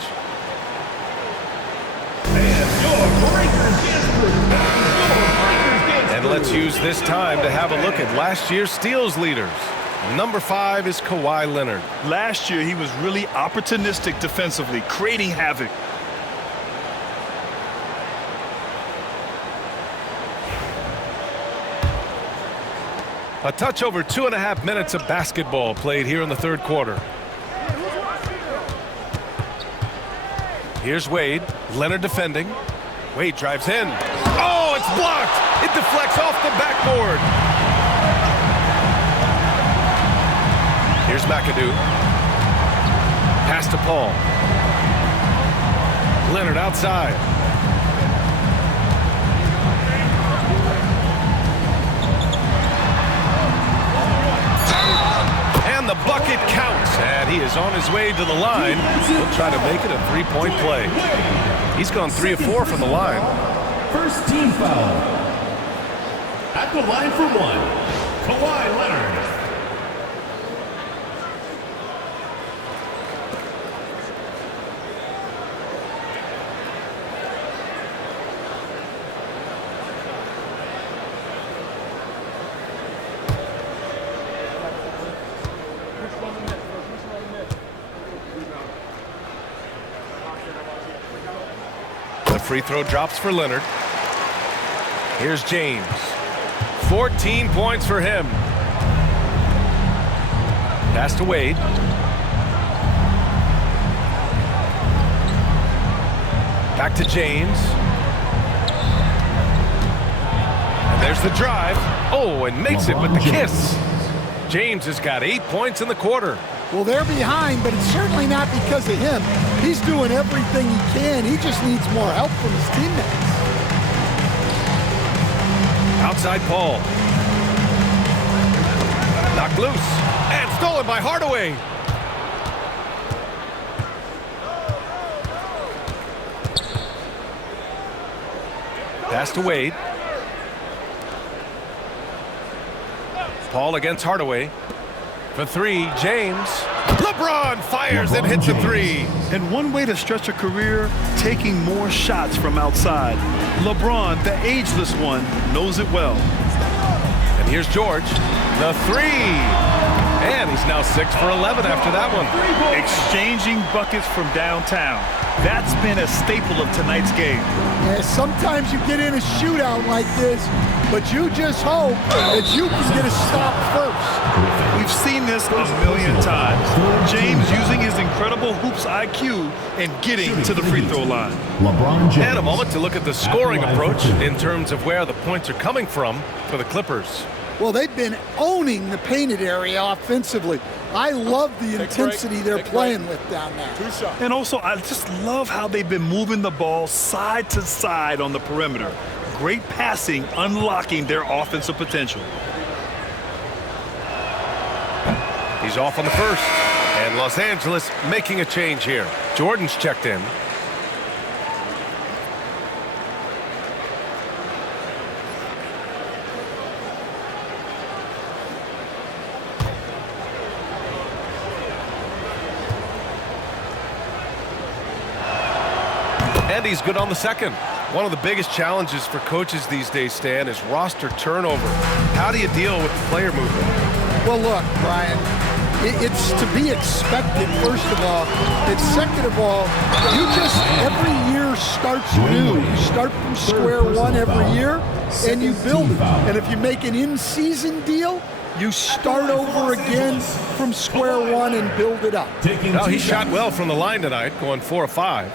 And let's use this time to have a look at last year's steals leaders. Number 5 is Kawhi Leonard. Last year, he was really opportunistic defensively, creating havoc. A touch over 2.5 minutes of basketball played here in the third quarter. Here's Wade. Leonard defending. Wade drives in. Oh, it's blocked. It deflects off the backboard. Here's McAdoo. Pass to Paul. Leonard outside. And the bucket counts. And he is on his way to the line. He'll try to make it a 3-point play. He's gone 3 of 4 from the line. First team foul. At the line for 1, Kawhi Leonard. The free throw drops for Leonard. Here's James. 14 points for him. Pass to Wade. Back to James. And there's the drive. Oh, and makes it with the kiss. James has got 8 points in the quarter. Well, they're behind, but it's certainly not because of him. He's doing everything he can. He just needs more help from his teammates. Outside Paul. Knocked loose. And stolen by Hardaway. Pass to Wade. Paul against Hardaway. For 3, James. LeBron fires and hits a 3. And one way to stretch a career, taking more shots from outside. LeBron, the ageless one, knows it well. And here's George. The 3. And he's now 6 for 11 after that one. Exchanging buckets from downtown. That's been a staple of tonight's game. Yeah, sometimes you get in a shootout like this, but you just hope that you can get a stop first. We've seen this a million times. James using his incredible hoops IQ and getting to the free throw line. LeBron James. And a moment to look at the scoring approach in terms of where the points are coming from for the Clippers. Well, they've been owning the painted area offensively. I love the intensity they're playing with down there. And also, I just love how they've been moving the ball side to side on the perimeter. Great passing, unlocking their offensive potential. He's off on the first. And Los Angeles making a change here. Jordan's checked in. And he's good on the second. One of the biggest challenges for coaches these days, Stan, is roster turnover. How do you deal with the player movement? Well, look, Brian, it's to be expected, first of all. And second of all, you just, every year starts new. You start from square one every year, and you build it. And if you make an in-season deal, you start over again from square one and build it up. Well, he shot well from the line tonight, going 4 of 5.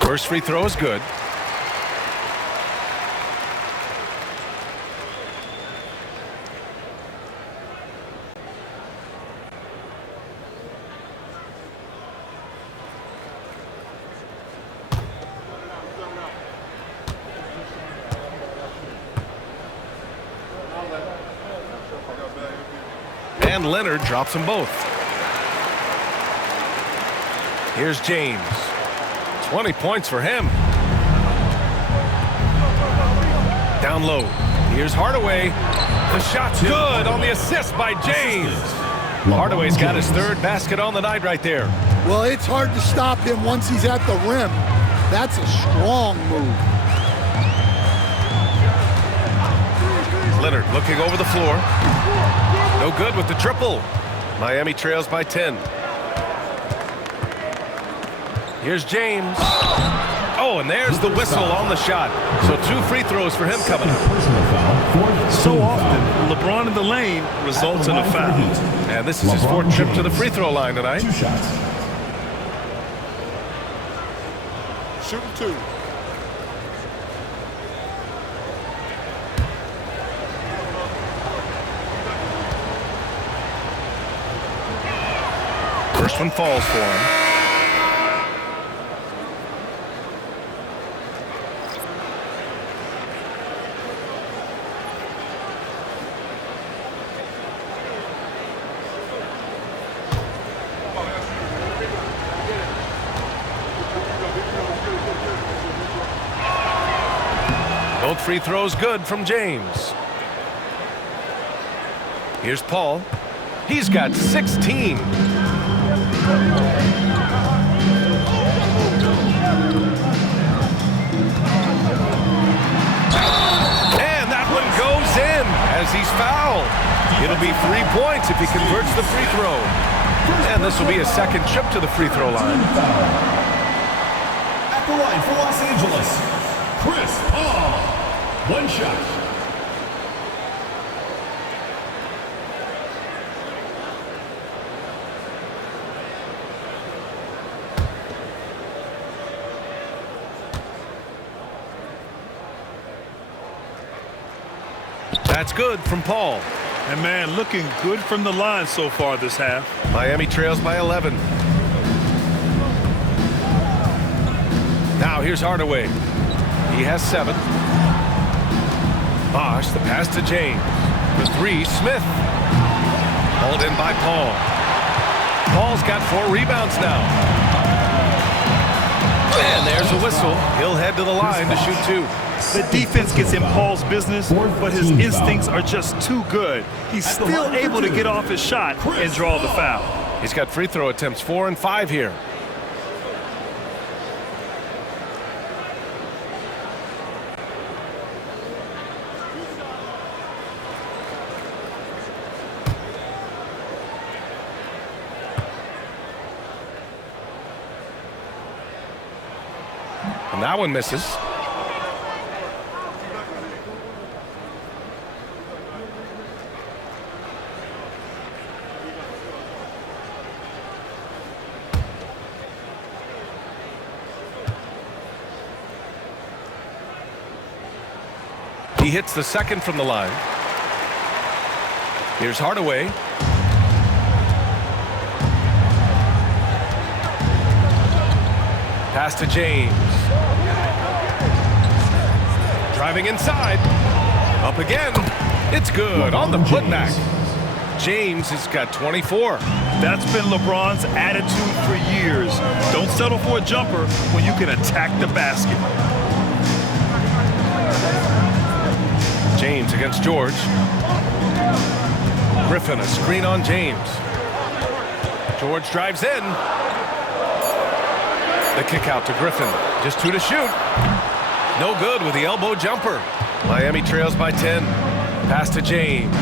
First free throw is good. And Leonard drops them both. Here's James. 20 points for him. Down low. Here's Hardaway. The shot's good on the assist by James. Hardaway's got his third basket on the night right there. Well, it's hard to stop him once he's at the rim. That's a strong move. Leonard looking over the floor. No good with the triple. Miami trails by 10. Here's James. Oh, and there's the whistle on the shot. So 2 free throws for him coming up. So often, LeBron in the lane results in a foul. And this is his 4th trip to the free throw line tonight. 2 shots. Shooting 2. First one falls for him. Both free throws good from James. Here's Paul. He's got 16. And that one goes in as he's fouled. It'll be 3 points if he converts the free throw. And this will be a second trip to the free throw line. At the line for Los Angeles, Chris Paul. 1 shot. That's good from Paul. And man, looking good from the line so far this half. Miami trails by 11. Now here's Hardaway. He has 7. Bosh, the pass to James. The 3, Smith. Hauled in by Paul. Paul's got 4 rebounds now. And there's a whistle. He'll head to the line to shoot 2. The defense gets in Paul's business, but his instincts are just too good. He's still able to get off his shot and draw the foul. He's got free throw attempts 4 and 5 here. And that one misses. He hits the second from the line. Here's Hardaway. Pass to James. Driving inside. Up again. It's good on the putback. James has got 24. That's been LeBron's attitude for years. Don't settle for a jumper when you can attack the basket. James against George. Griffin, a screen on James. George drives in. The kick out to Griffin. Just 2 to shoot. No good with the elbow jumper. Miami trails by 10. Pass to James.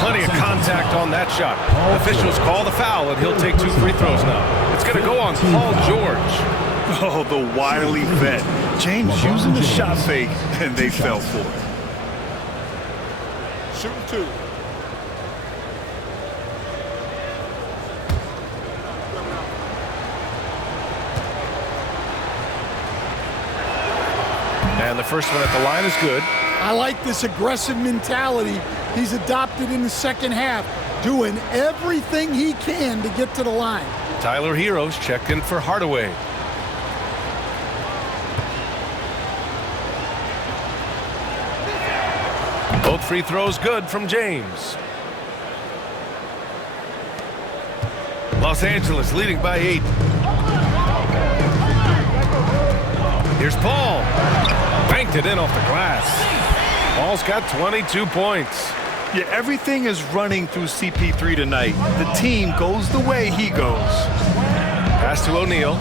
Plenty of contact on that shot. Officials call the foul, and he'll take 2 free throws now. It's going to go on Paul George. Oh, the wily vet. James using the shot fake, and they fell for it. Shooting 2. And the first one at the line is good. I like this aggressive mentality he's adopted in the second half, doing everything he can to get to the line. Tyler Heroes checked in for Hardaway. Both free throws good from James. Los Angeles leading by 8. Here's Paul. Banked it in off the glass. Paul's got 22 points. Yeah, everything is running through CP3 tonight. The team goes the way he goes. Pass to O'Neal.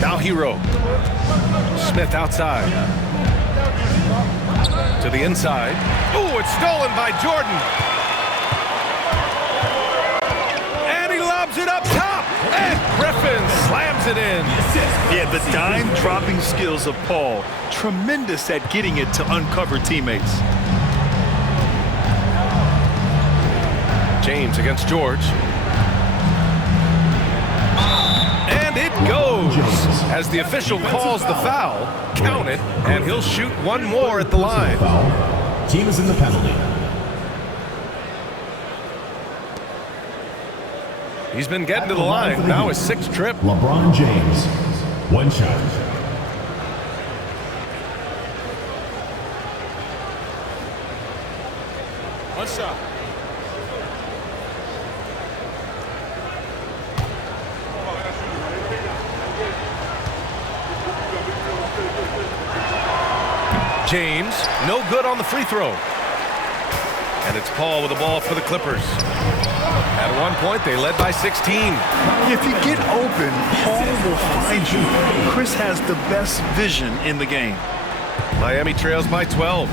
Now Hero. Smith outside. To the inside. Ooh, it's stolen by Jordan. And he lobs it up top. And Griffin slams it in. Yeah, the dime-dropping skills of Paul. Tremendous at getting it to uncover teammates. James against George. And it goes. As the official calls the foul, count it, and he'll shoot one more at the line. Team is in the penalty. He's been getting to the line. Now his 6th trip. LeBron James. 1 shot. One shot. James, no good on the free throw. And it's Paul with the ball for the Clippers. At one point, they led by 16. If you get open, Paul will find you. Chris has the best vision in the game. Miami trails by 12.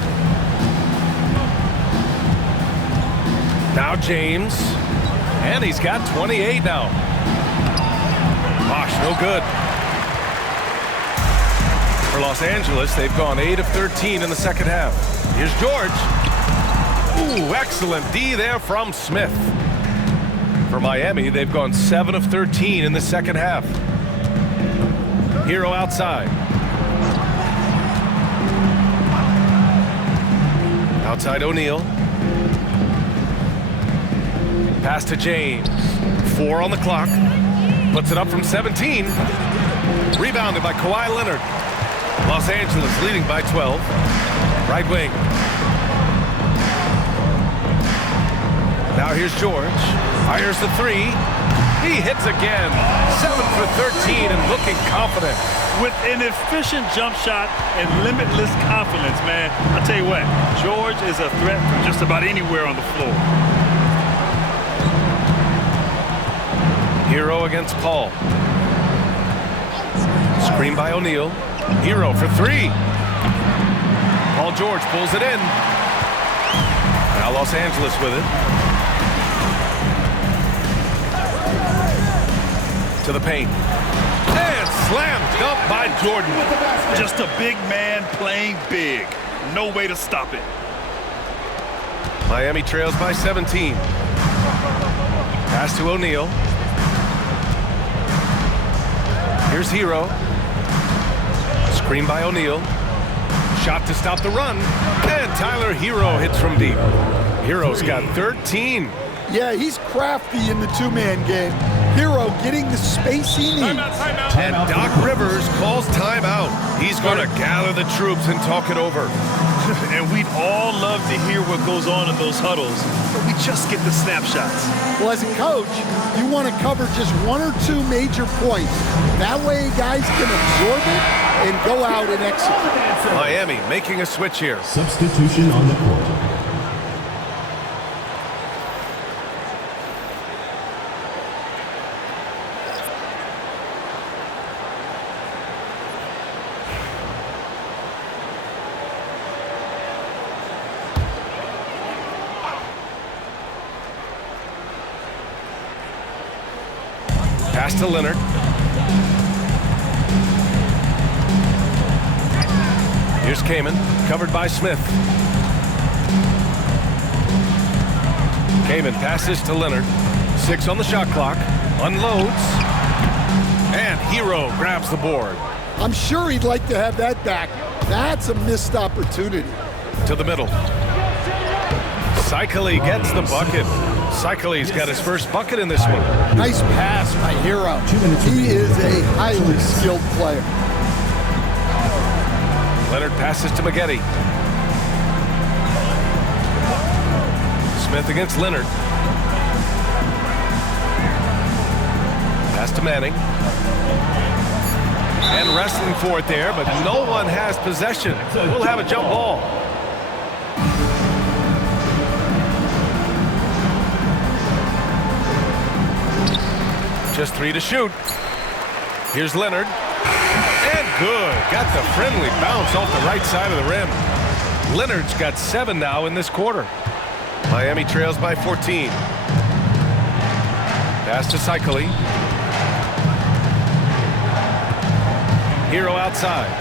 Now James. And he's got 28 now. Gosh, no good. For Los Angeles, they've gone 8 of 13 in the second half. Here's George. Ooh, excellent D there from Smith. For Miami, they've gone 7 of 13 in the second half. Hero outside. Outside O'Neal. Pass to James. 4 on the clock. Puts it up from 17. Rebounded by Kawhi Leonard. Los Angeles leading by 12. Right wing. Now here's George. Fires the 3. He hits again. 7 for 13 and looking confident. With an efficient jump shot and limitless confidence, man. I'll tell you what, George is a threat from just about anywhere on the floor. Hero against Paul. Screen by O'Neal. Hero for 3. Paul George pulls it in. Now Los Angeles with it. To the paint. And slam dunk by Jordan. Just a big man playing big. No way to stop it. Miami trails by 17. Pass to O'Neal. Here's Hero. Screen by O'Neal. Shot to stop the run. And Tyler Hero hits from deep. Hero's got 13. Yeah, he's crafty in the two-man game. Hero getting the space he needs. And Doc Rivers calls timeout. He's going to gather the troops and talk it over. And we'd all love to hear what goes on in those huddles, but we just get the snapshots. Well, as a coach, you want to cover just 1 or 2 major points. That way guys can absorb it and go out and execute. Miami making a switch here. Substitution on the court. Pass to Leonard. Here's Kaman, covered by Smith. Kaman passes to Leonard. 6 on the shot clock. Unloads. And Hero grabs the board. I'm sure he'd like to have that back. That's a missed opportunity. To the middle. Cycli gets the bucket. Cycli's got his first bucket in this one. Nice pass by Hero. He is a highly skilled player. Leonard passes to Maggette. Smith against Leonard. Pass to Manning. And wrestling for it there, but no one has possession. We'll have a jump ball. Just 3 to shoot. Here's Leonard. And good. Got the friendly bounce off the right side of the rim. Leonard's got 7 now in this quarter. Miami trails by 14. Pass to Cycli. Hero outside.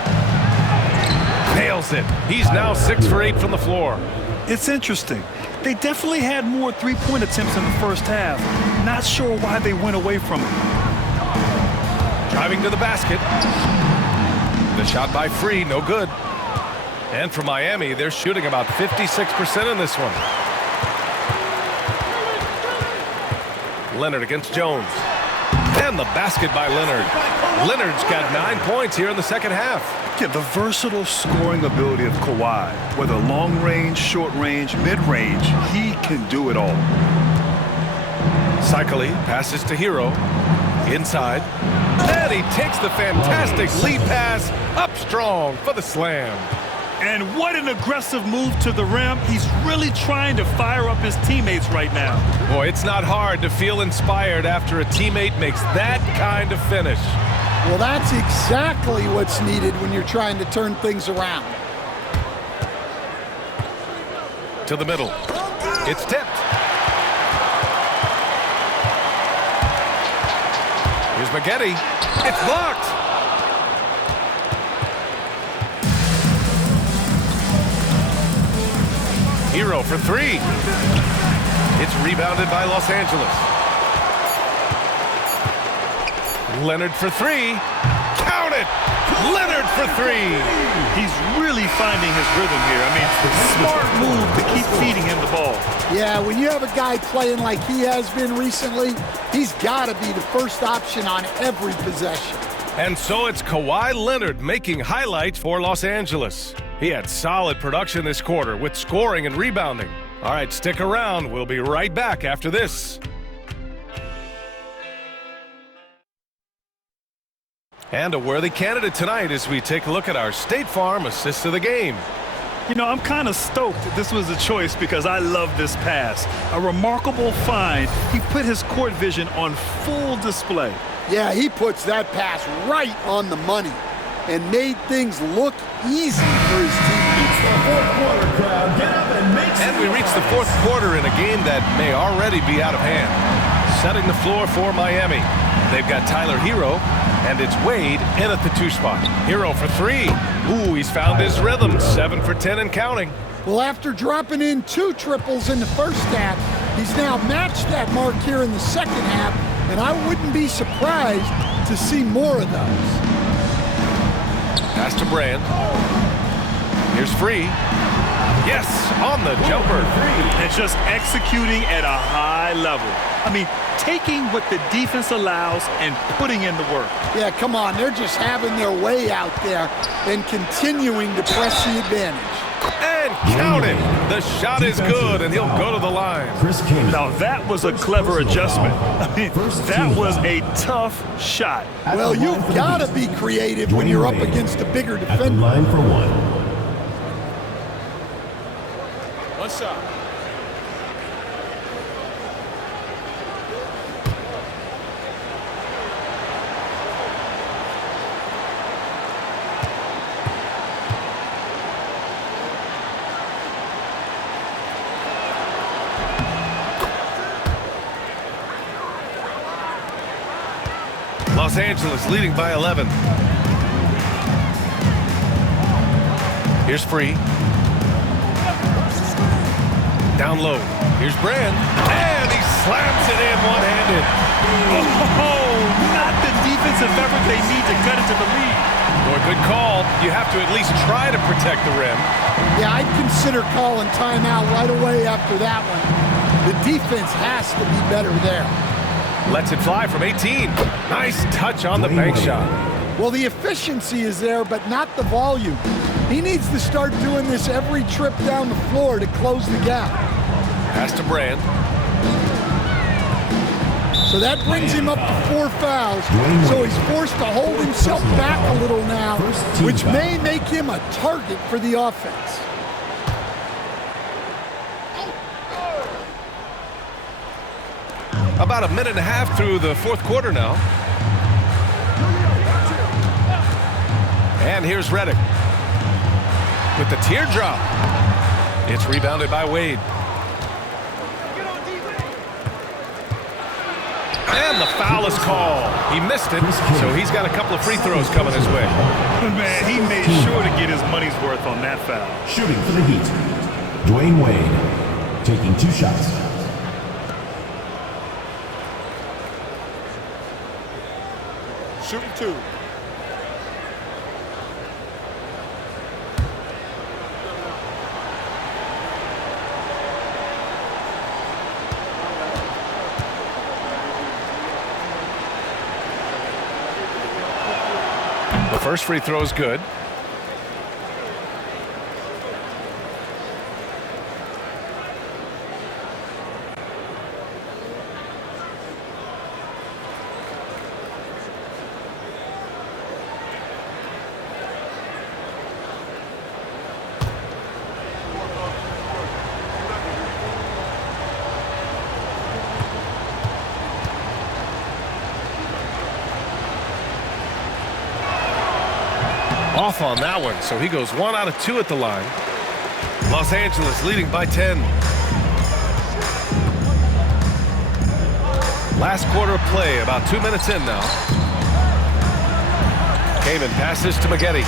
Nails it. He's now 6 for 8 from the floor. It's interesting. They definitely had more three-point attempts in the first half. Not sure why they went away from it. Driving to the basket. The shot by Free, no good. And for Miami, they're shooting about 56% in this one. Leonard against Jones. And the basket by Leonard. Leonard's got 9 points here in the second half. Yeah, the versatile scoring ability of Kawhi, whether long range, short range, mid range, he can do it all. Cycli passes to Hero. Inside. And he takes the fantastic lead pass up strong for the slam. And what an aggressive move to the rim. He's really trying to fire up his teammates right now. Boy, it's not hard to feel inspired after a teammate makes that kind of finish. Well, that's exactly what's needed when you're trying to turn things around. To the middle. It's tipped. Here's Maggette. It's blocked. Hero for 3. It's rebounded by Los Angeles. Leonard for 3. Count it! Leonard for 3. He's really finding his rhythm here. I mean, smart move to keep feeding him the ball. Yeah, when you have a guy playing like he has been recently, he's got to be the first option on every possession. And so it's Kawhi Leonard making highlights for Los Angeles. He had solid production this quarter with scoring and rebounding. All right, stick around. We'll be right back after this. And a worthy candidate tonight as we take a look at our State Farm assist of the game. You know, I'm kind of stoked this was a choice because I love this pass. A remarkable find. He put his court vision on full display. Yeah, he puts that pass right on the money and made things look easy for his team. It's the fourth quarter, crowd. Get up and make some And we reach the fourth quarter in a game that may already be out of hand. Setting the floor for Miami. They've got Tyler Hero, and it's Wade in at the 2 spot. Hero for 3. Ooh, he's found his rhythm. 7 for 10 and counting. Well, after dropping in 2 triples in the first half, he's now matched that mark here in the second half, and I wouldn't be surprised to see more of those. Pass to Brand. Here's Free. Yes, on the jumper. And just executing at a high level. I mean, taking what the defense allows and putting in the work. Yeah, come on. They're just having their way out there and continuing to press the advantage. And counting. The shot is good, and he'll go to the line. Now, that was a clever adjustment. I mean, that was a tough shot. Well, you've got to be creative when you're up against a bigger defender. line for 1. One shot. Los Angeles leading by 11. Here's Free. Down low. Here's Brand. And he slams it in one-handed. Oh, not the defensive effort they need to cut into the lead. Boy, good call. You have to at least try to protect the rim. Yeah, I'd consider calling timeout right away after that one. The defense has to be better there. Lets it fly from 18. Nice touch on the bank shot. Well, the efficiency is there, but not the volume. He needs to start doing this every trip down the floor to close the gap. Pass to Brand. So that brings him up to 4 fouls. So he's forced to hold himself back a little now, which may make him a target for the offense. About a minute and a half through the fourth quarter now. And here's Redick with the teardrop. It's rebounded by Wade. And the foul is called. He missed it, so he's got a couple of free throws coming his way. Man, he made sure to get his money's worth on that foul. Shooting for the Heat, Dwayne Wade, taking 2 shots. Shooting 2. The first free throw is good. Off on that one, so he goes 1 out of 2 at the line. Los Angeles leading by 10. Last quarter of play, about 2 minutes in now. Kamen passes to Maggette.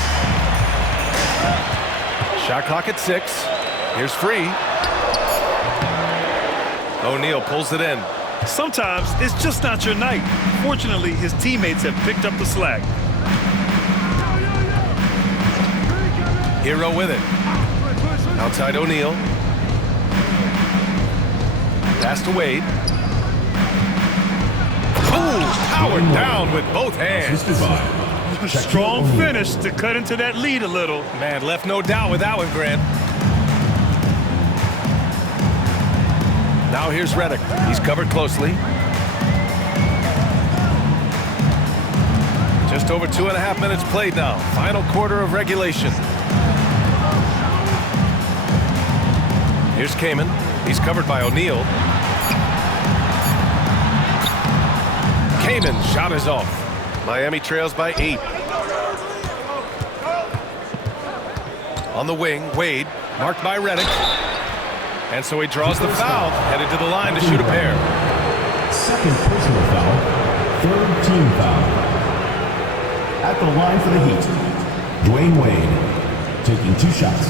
Shot clock at 6. Here's Free. O'Neal pulls it in. Sometimes it's just not your night. Fortunately, his teammates have picked up the slack. Hero with it. Outside O'Neal. Pass to Wade. Oh, powered down with both hands. Strong finish to cut into that lead a little. Man, left no doubt with that one, Grant. Now here's Redick. He's covered closely. To Just over 2.5 minutes played now. Final quarter of regulation. Here's Kaman. He's covered by O'Neal. Kaman, shot is off. Miami trails by 8. On the wing, Wade, marked by Redick. And so he draws the foul, headed to the line to shoot a pair. Second personal foul, third team foul. At the line for the Heat, Dwayne Wade, taking 2 shots.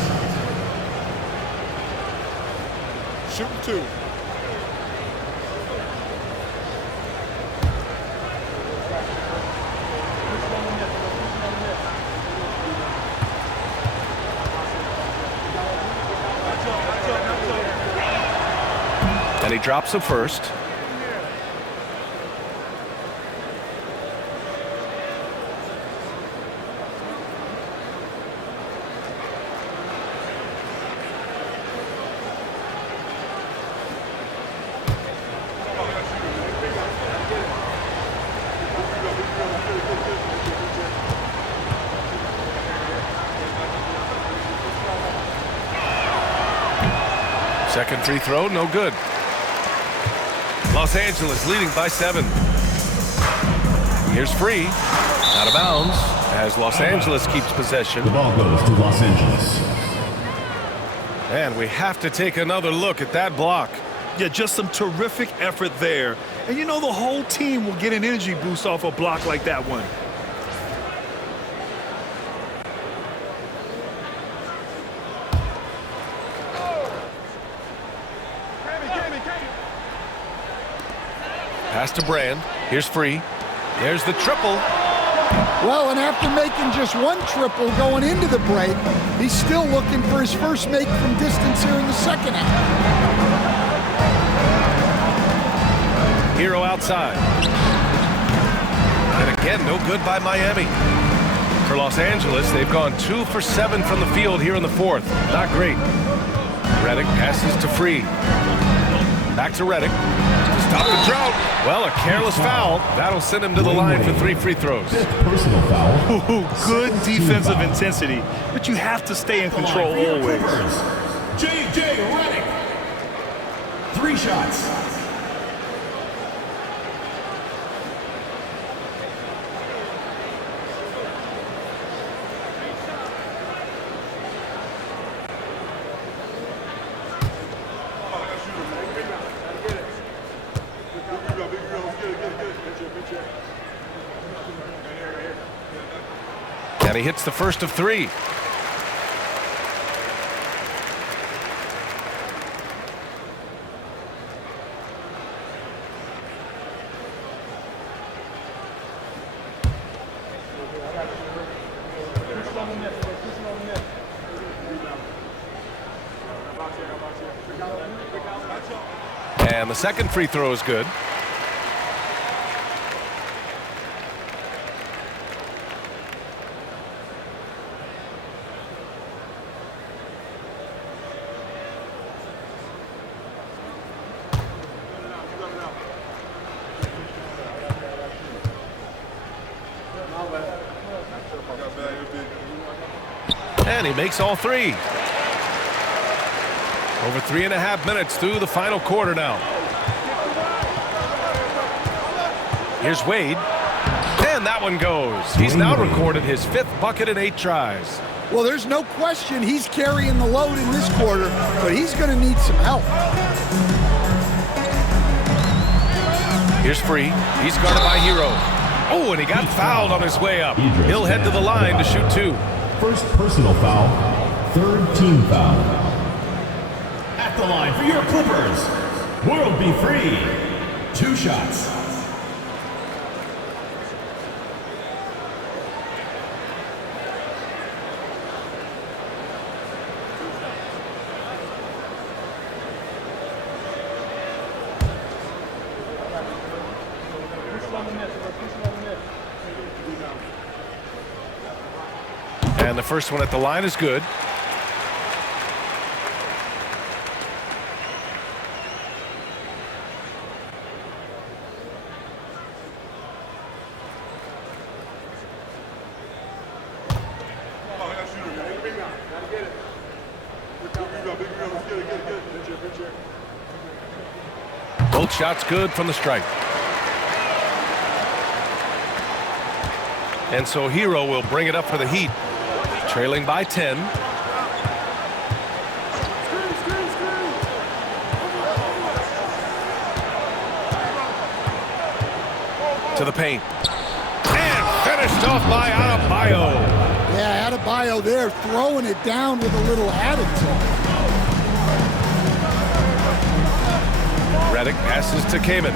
Shooting 2. And he drops the first. Second free throw, no good. Los Angeles leading by 7. Here's free. Out of bounds as Los Angeles keeps possession. The ball goes to Los Angeles. And we have to take another look at that block. Yeah, just some terrific effort there. And you know the whole team will get an energy boost off a block like that one. Pass to Brand. Here's free. There's the triple. Well, and after making just 1 triple going into the break, he's still looking for his first make from distance here in the second half. Hero outside. And again, no good by Miami. For Los Angeles, they've gone 2 for 7 from the field here in the 4th. Not great. Redick passes to Free. Back to Redick. Stop the drought. Well, a careless foul. That'll send him to the line for 3 free throws. Personal foul. Ooh, good defensive intensity, but you have to stay in control always. J.J. Redick. 3 shots. And he hits the first of 3. And the second free throw is good. And he makes all 3. Over 3.5 minutes through the final quarter now. Here's Wade. And that one goes. He's now recorded his 5th bucket in 8 tries. Well, there's no question he's carrying the load in this quarter, but he's going to need some help. Here's Free. He's guarded by Hero. Oh, and he got fouled on his way up. He'll head to the line to shoot 2. First personal foul, third team foul. At the line for your Clippers, World Be Free. 2 shots. And the first one at the line is good. Both shots good from the stripe. And so Hero will bring it up for the Heat, trailing by 10. To the paint. And finished off by Adebayo. Yeah, Adebayo there throwing it down with a little attitude. Redick passes to Kamen.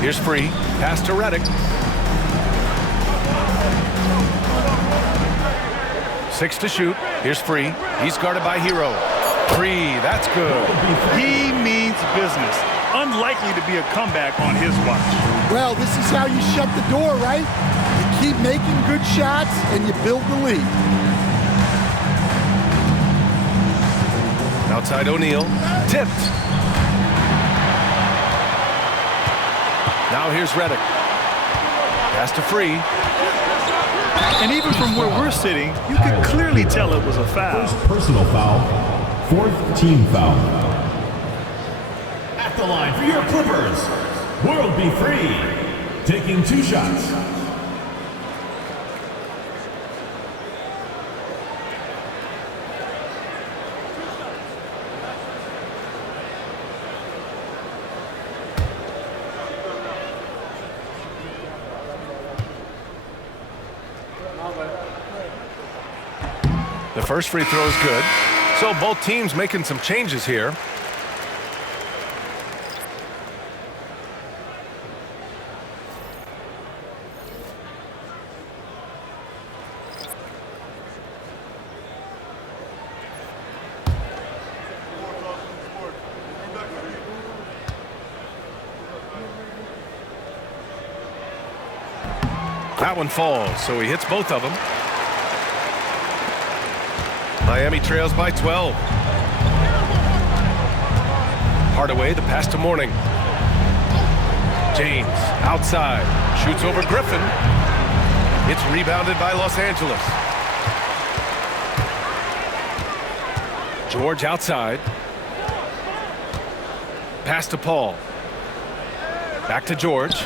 Here's Free. Pass to Redick. 6 to shoot. Here's Free. He's guarded by Hero. Free. That's good. He means business. Unlikely to be a comeback on his watch. Well, this is how you shut the door, right? You keep making good shots and you build the lead. Outside O'Neal. Tipped. Now here's Redick. Pass to Free. And even from where we're sitting, you could clearly tell it was a foul. First personal foul, fourth team foul. At the line for your Clippers, World Be Free, taking 2 shots. The first free throw is good. So both teams making some changes here. That one falls, so he hits both of them. Miami trails by 12. Hardaway, the pass to Mourning. James, outside, shoots over Griffin. It's rebounded by Los Angeles. George outside. Pass to Paul. Back to George.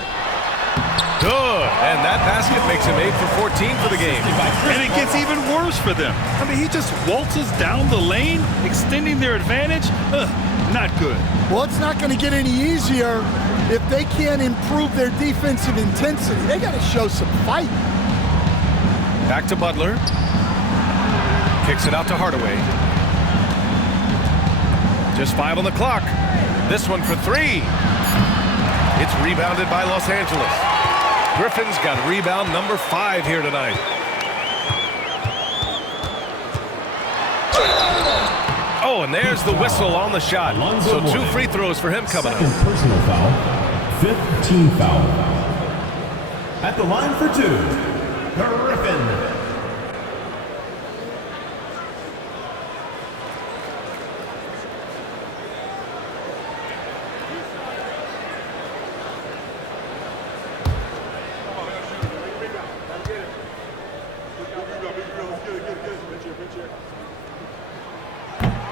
Good, and that basket makes him 8 for 14 for the game. And it gets even worse for them. I mean, he just waltzes down the lane, extending their advantage. Not good. Well, it's not going to get any easier if they can't improve their defensive intensity. They got to show some fight. Back to Butler. Kicks it out to Hardaway. Just 5 on the clock. This one for 3. It's rebounded by Los Angeles. Griffin's got rebound number 5 here tonight. Oh, and there's the whistle on the shot. So 2 free throws for him coming up. Second personal foul, 5th team foul. At the line for 2, Griffin.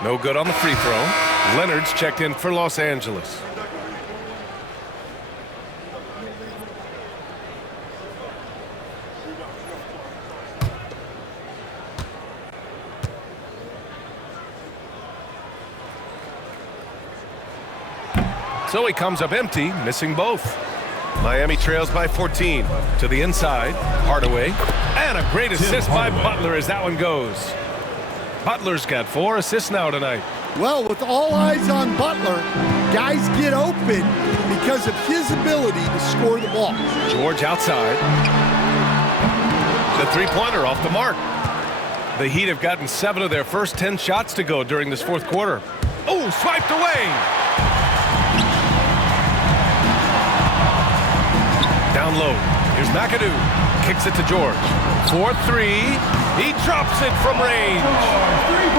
No good on the free throw. Leonard's checked in for Los Angeles. So he comes up empty, missing both. Miami trails by 14. To the inside, Hardaway. And a great assist by Butler as that one goes. Butler's got 4 assists now tonight. Well, with all eyes on Butler, guys get open because of his ability to score the ball. George outside. The three-pointer off the mark. The Heat have gotten 7 of their first 10 shots to go during this 4th quarter. Oh, swiped away. Down low. Here's McAdoo. Kicks it to George. 4-3. He drops it from range.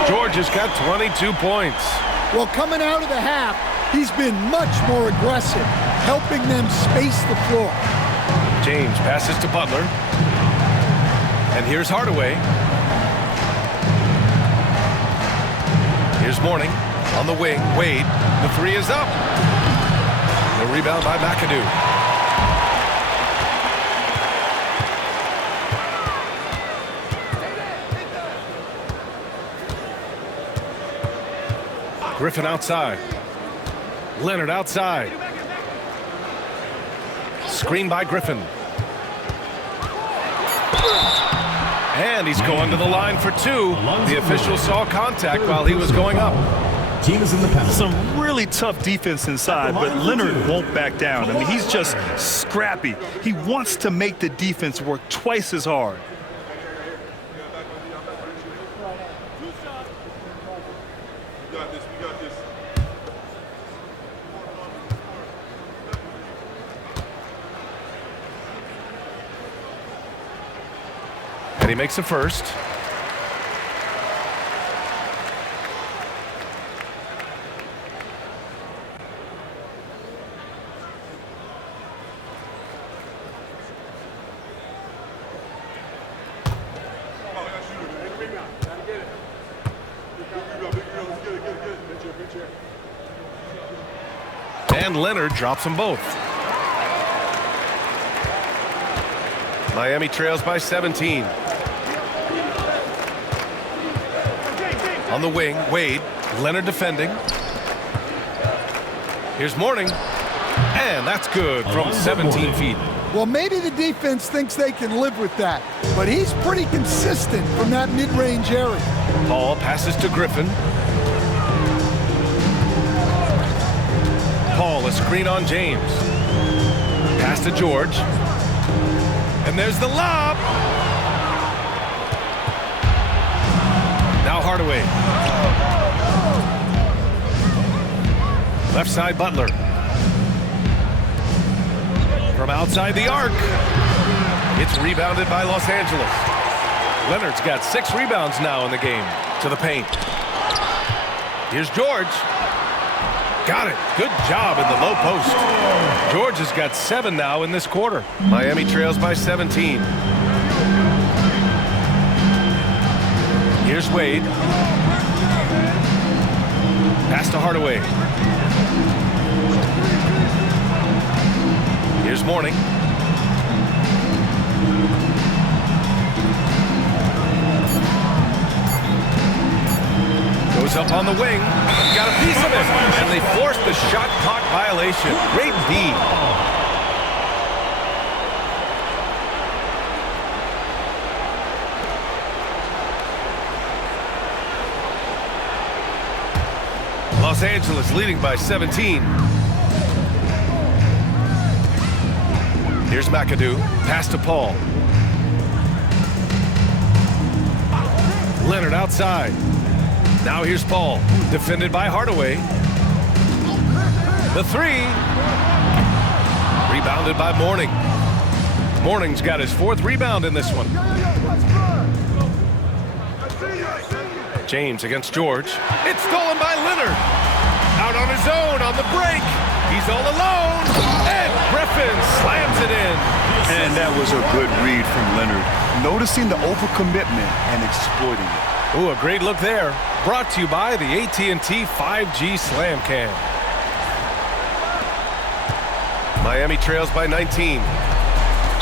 George has got 22 points. Well, coming out of the half, he's been much more aggressive, helping them space the floor. James passes to Butler. And here's Hardaway. Here's Mourning on the wing. Wade, the three is up. The rebound by McAdoo. Griffin outside. Leonard outside. Screen by Griffin. And he's going to the line for two. The official saw contact while he was going up. Team is in the penalty. Some really tough defense inside, but Leonard won't back down. I mean, he's just scrappy. He wants to make the defense work twice as hard. And he makes a first. And Leonard drops them both. Miami trails by 17. On the wing, Wade. Leonard defending. Here's Mourning. And that's good from 17 feet. Well, maybe the defense thinks they can live with that, but he's pretty consistent from that mid-range area. Paul passes to Griffin. Paul, a screen on James. Pass to George. And there's the lob. Now Hardaway. Left side Butler. From outside the arc. It's rebounded by Los Angeles. Leonard's got 6 rebounds now in the game. To the paint. Here's George. Got it. Good job in the low post. George has got 7 now in this quarter. Miami trails by 17. Here's Wade. Pass to Hardaway. Here's Mourning. Goes up on the wing. Got a piece of it. And they forced the shot clock violation. Great D. Los Angeles leading by 17. Here's McAdoo. Pass to Paul. Leonard outside. Now here's Paul. Defended by Hardaway. The three. Rebounded by Mourning. Mourning's got his 4th rebound in this one. James against George. It's stolen by Leonard. Out on his own on the break. He's all alone. And Griffin slams it in. And that was a good read from Leonard. Noticing the overcommitment and exploiting it. Ooh, a great look there. Brought to you by the AT&T 5G Slam Cam. Miami trails by 19.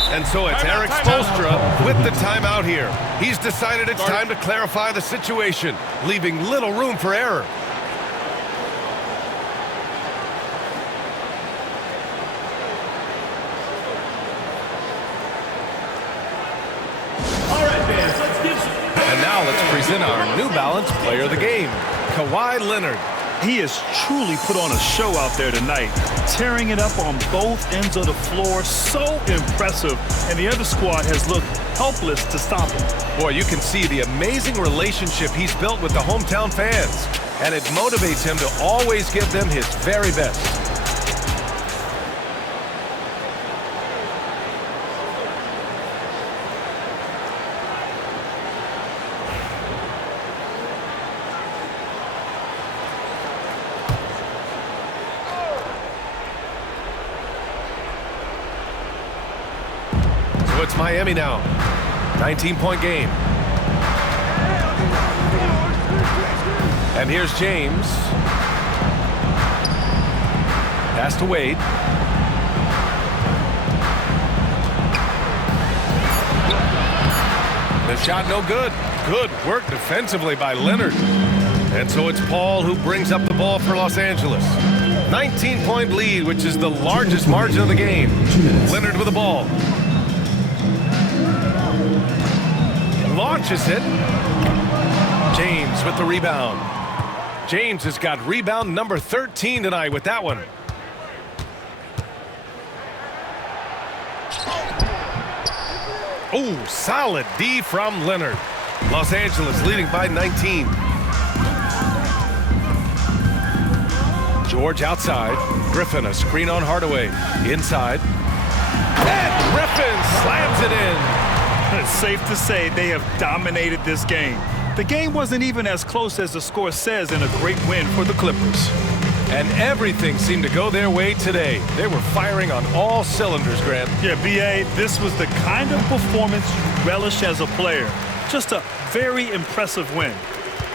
And so it's Eric Spoelstra with the timeout here. He's decided it's time to clarify the situation, leaving little room for error. And now let's present our New Balance Player of the Game, Kawhi Leonard. He has truly put on a show out there tonight, tearing it up on both ends of the floor. So impressive, and the other squad has looked helpless to stop him. Boy, you can see the amazing relationship he's built with the hometown fans, and it motivates him to always give them his very best. So it's Miami now. 19-point game. And here's James. Pass to Wade. The shot no good. Good work defensively by Leonard. And so it's Paul who brings up the ball for Los Angeles. 19-point lead, which is the largest margin of the game. Leonard with the ball. Launches it. James with the rebound. James has got rebound number 13 tonight with that one. Oh, solid D from Leonard. Los Angeles leading by 19. George outside. Griffin, a screen on Hardaway. Inside. And Griffin slams it in. It's safe to say they have dominated this game. The game wasn't even as close as the score says in a great win for the Clippers. And everything seemed to go their way today. They were firing on all cylinders, Grant. Yeah, B.A., this was the kind of performance you relish as a player. Just a very impressive win.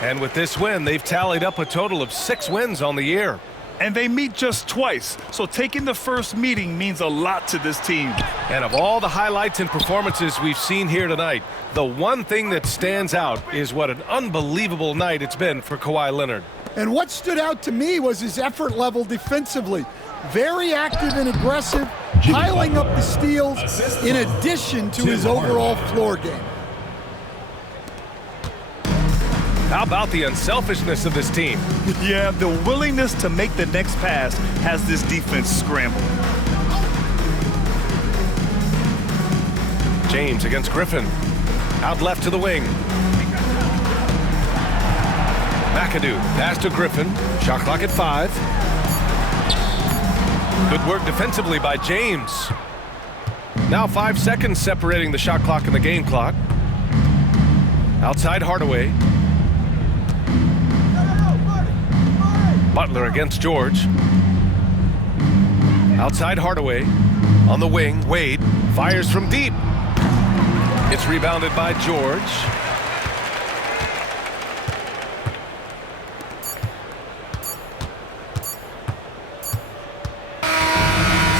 And with this win, they've tallied up a total of 6 wins on the year. And they meet just twice, so taking the first meeting means a lot to this team. And of all the highlights and performances we've seen here tonight, the one thing that stands out is what an unbelievable night it's been for Kawhi Leonard. And what stood out to me was his effort level defensively. Very active and aggressive, piling up the steals in addition to his overall floor game. How about the unselfishness of this team? Yeah, the willingness to make the next pass has this defense scrambled. James against Griffin. Out left to the wing. McAdoo, pass to Griffin. Shot clock at 5. Good work defensively by James. Now 5 seconds separating the shot clock and the game clock. Outside Hardaway. Butler against George. Outside Hardaway. On the wing, Wade fires from deep. It's rebounded by George.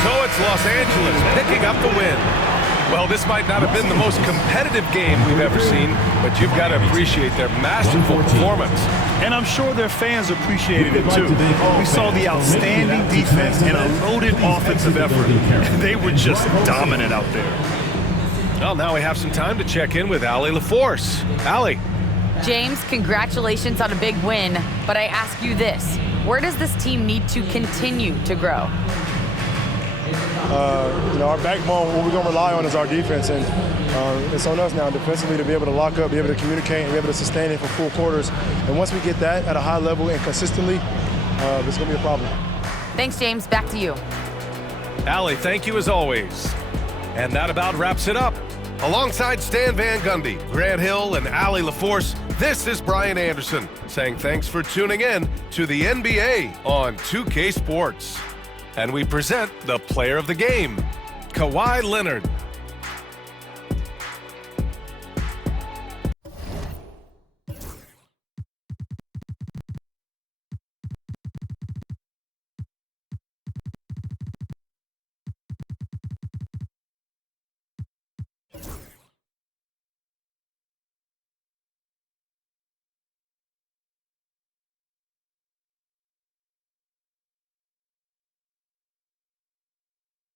So it's Los Angeles picking up the win. Well, this might not have been the most competitive game we've ever seen, but you've got to appreciate their masterful performance. And I'm sure their fans appreciated it too. We saw the outstanding defense and a loaded offensive effort. They were just dominant out there. Well, now we have some time to check in with Allie LaForce. Allie. James, congratulations on a big win, but I ask you this. Where does this team need to continue to grow? Our backbone, what we're going to rely on is our defense, and it's on us now defensively to be able to lock up, be able to communicate, and be able to sustain it for full quarters. And once we get that at a high level and consistently, it's going to be a problem. Thanks, James. Back to you. Allie, thank you as always. And that about wraps it up. Alongside Stan Van Gundy, Grant Hill, and Allie LaForce, this is Brian Anderson saying thanks for tuning in to the NBA on 2K Sports. And we present the player of the game, Kawhi Leonard.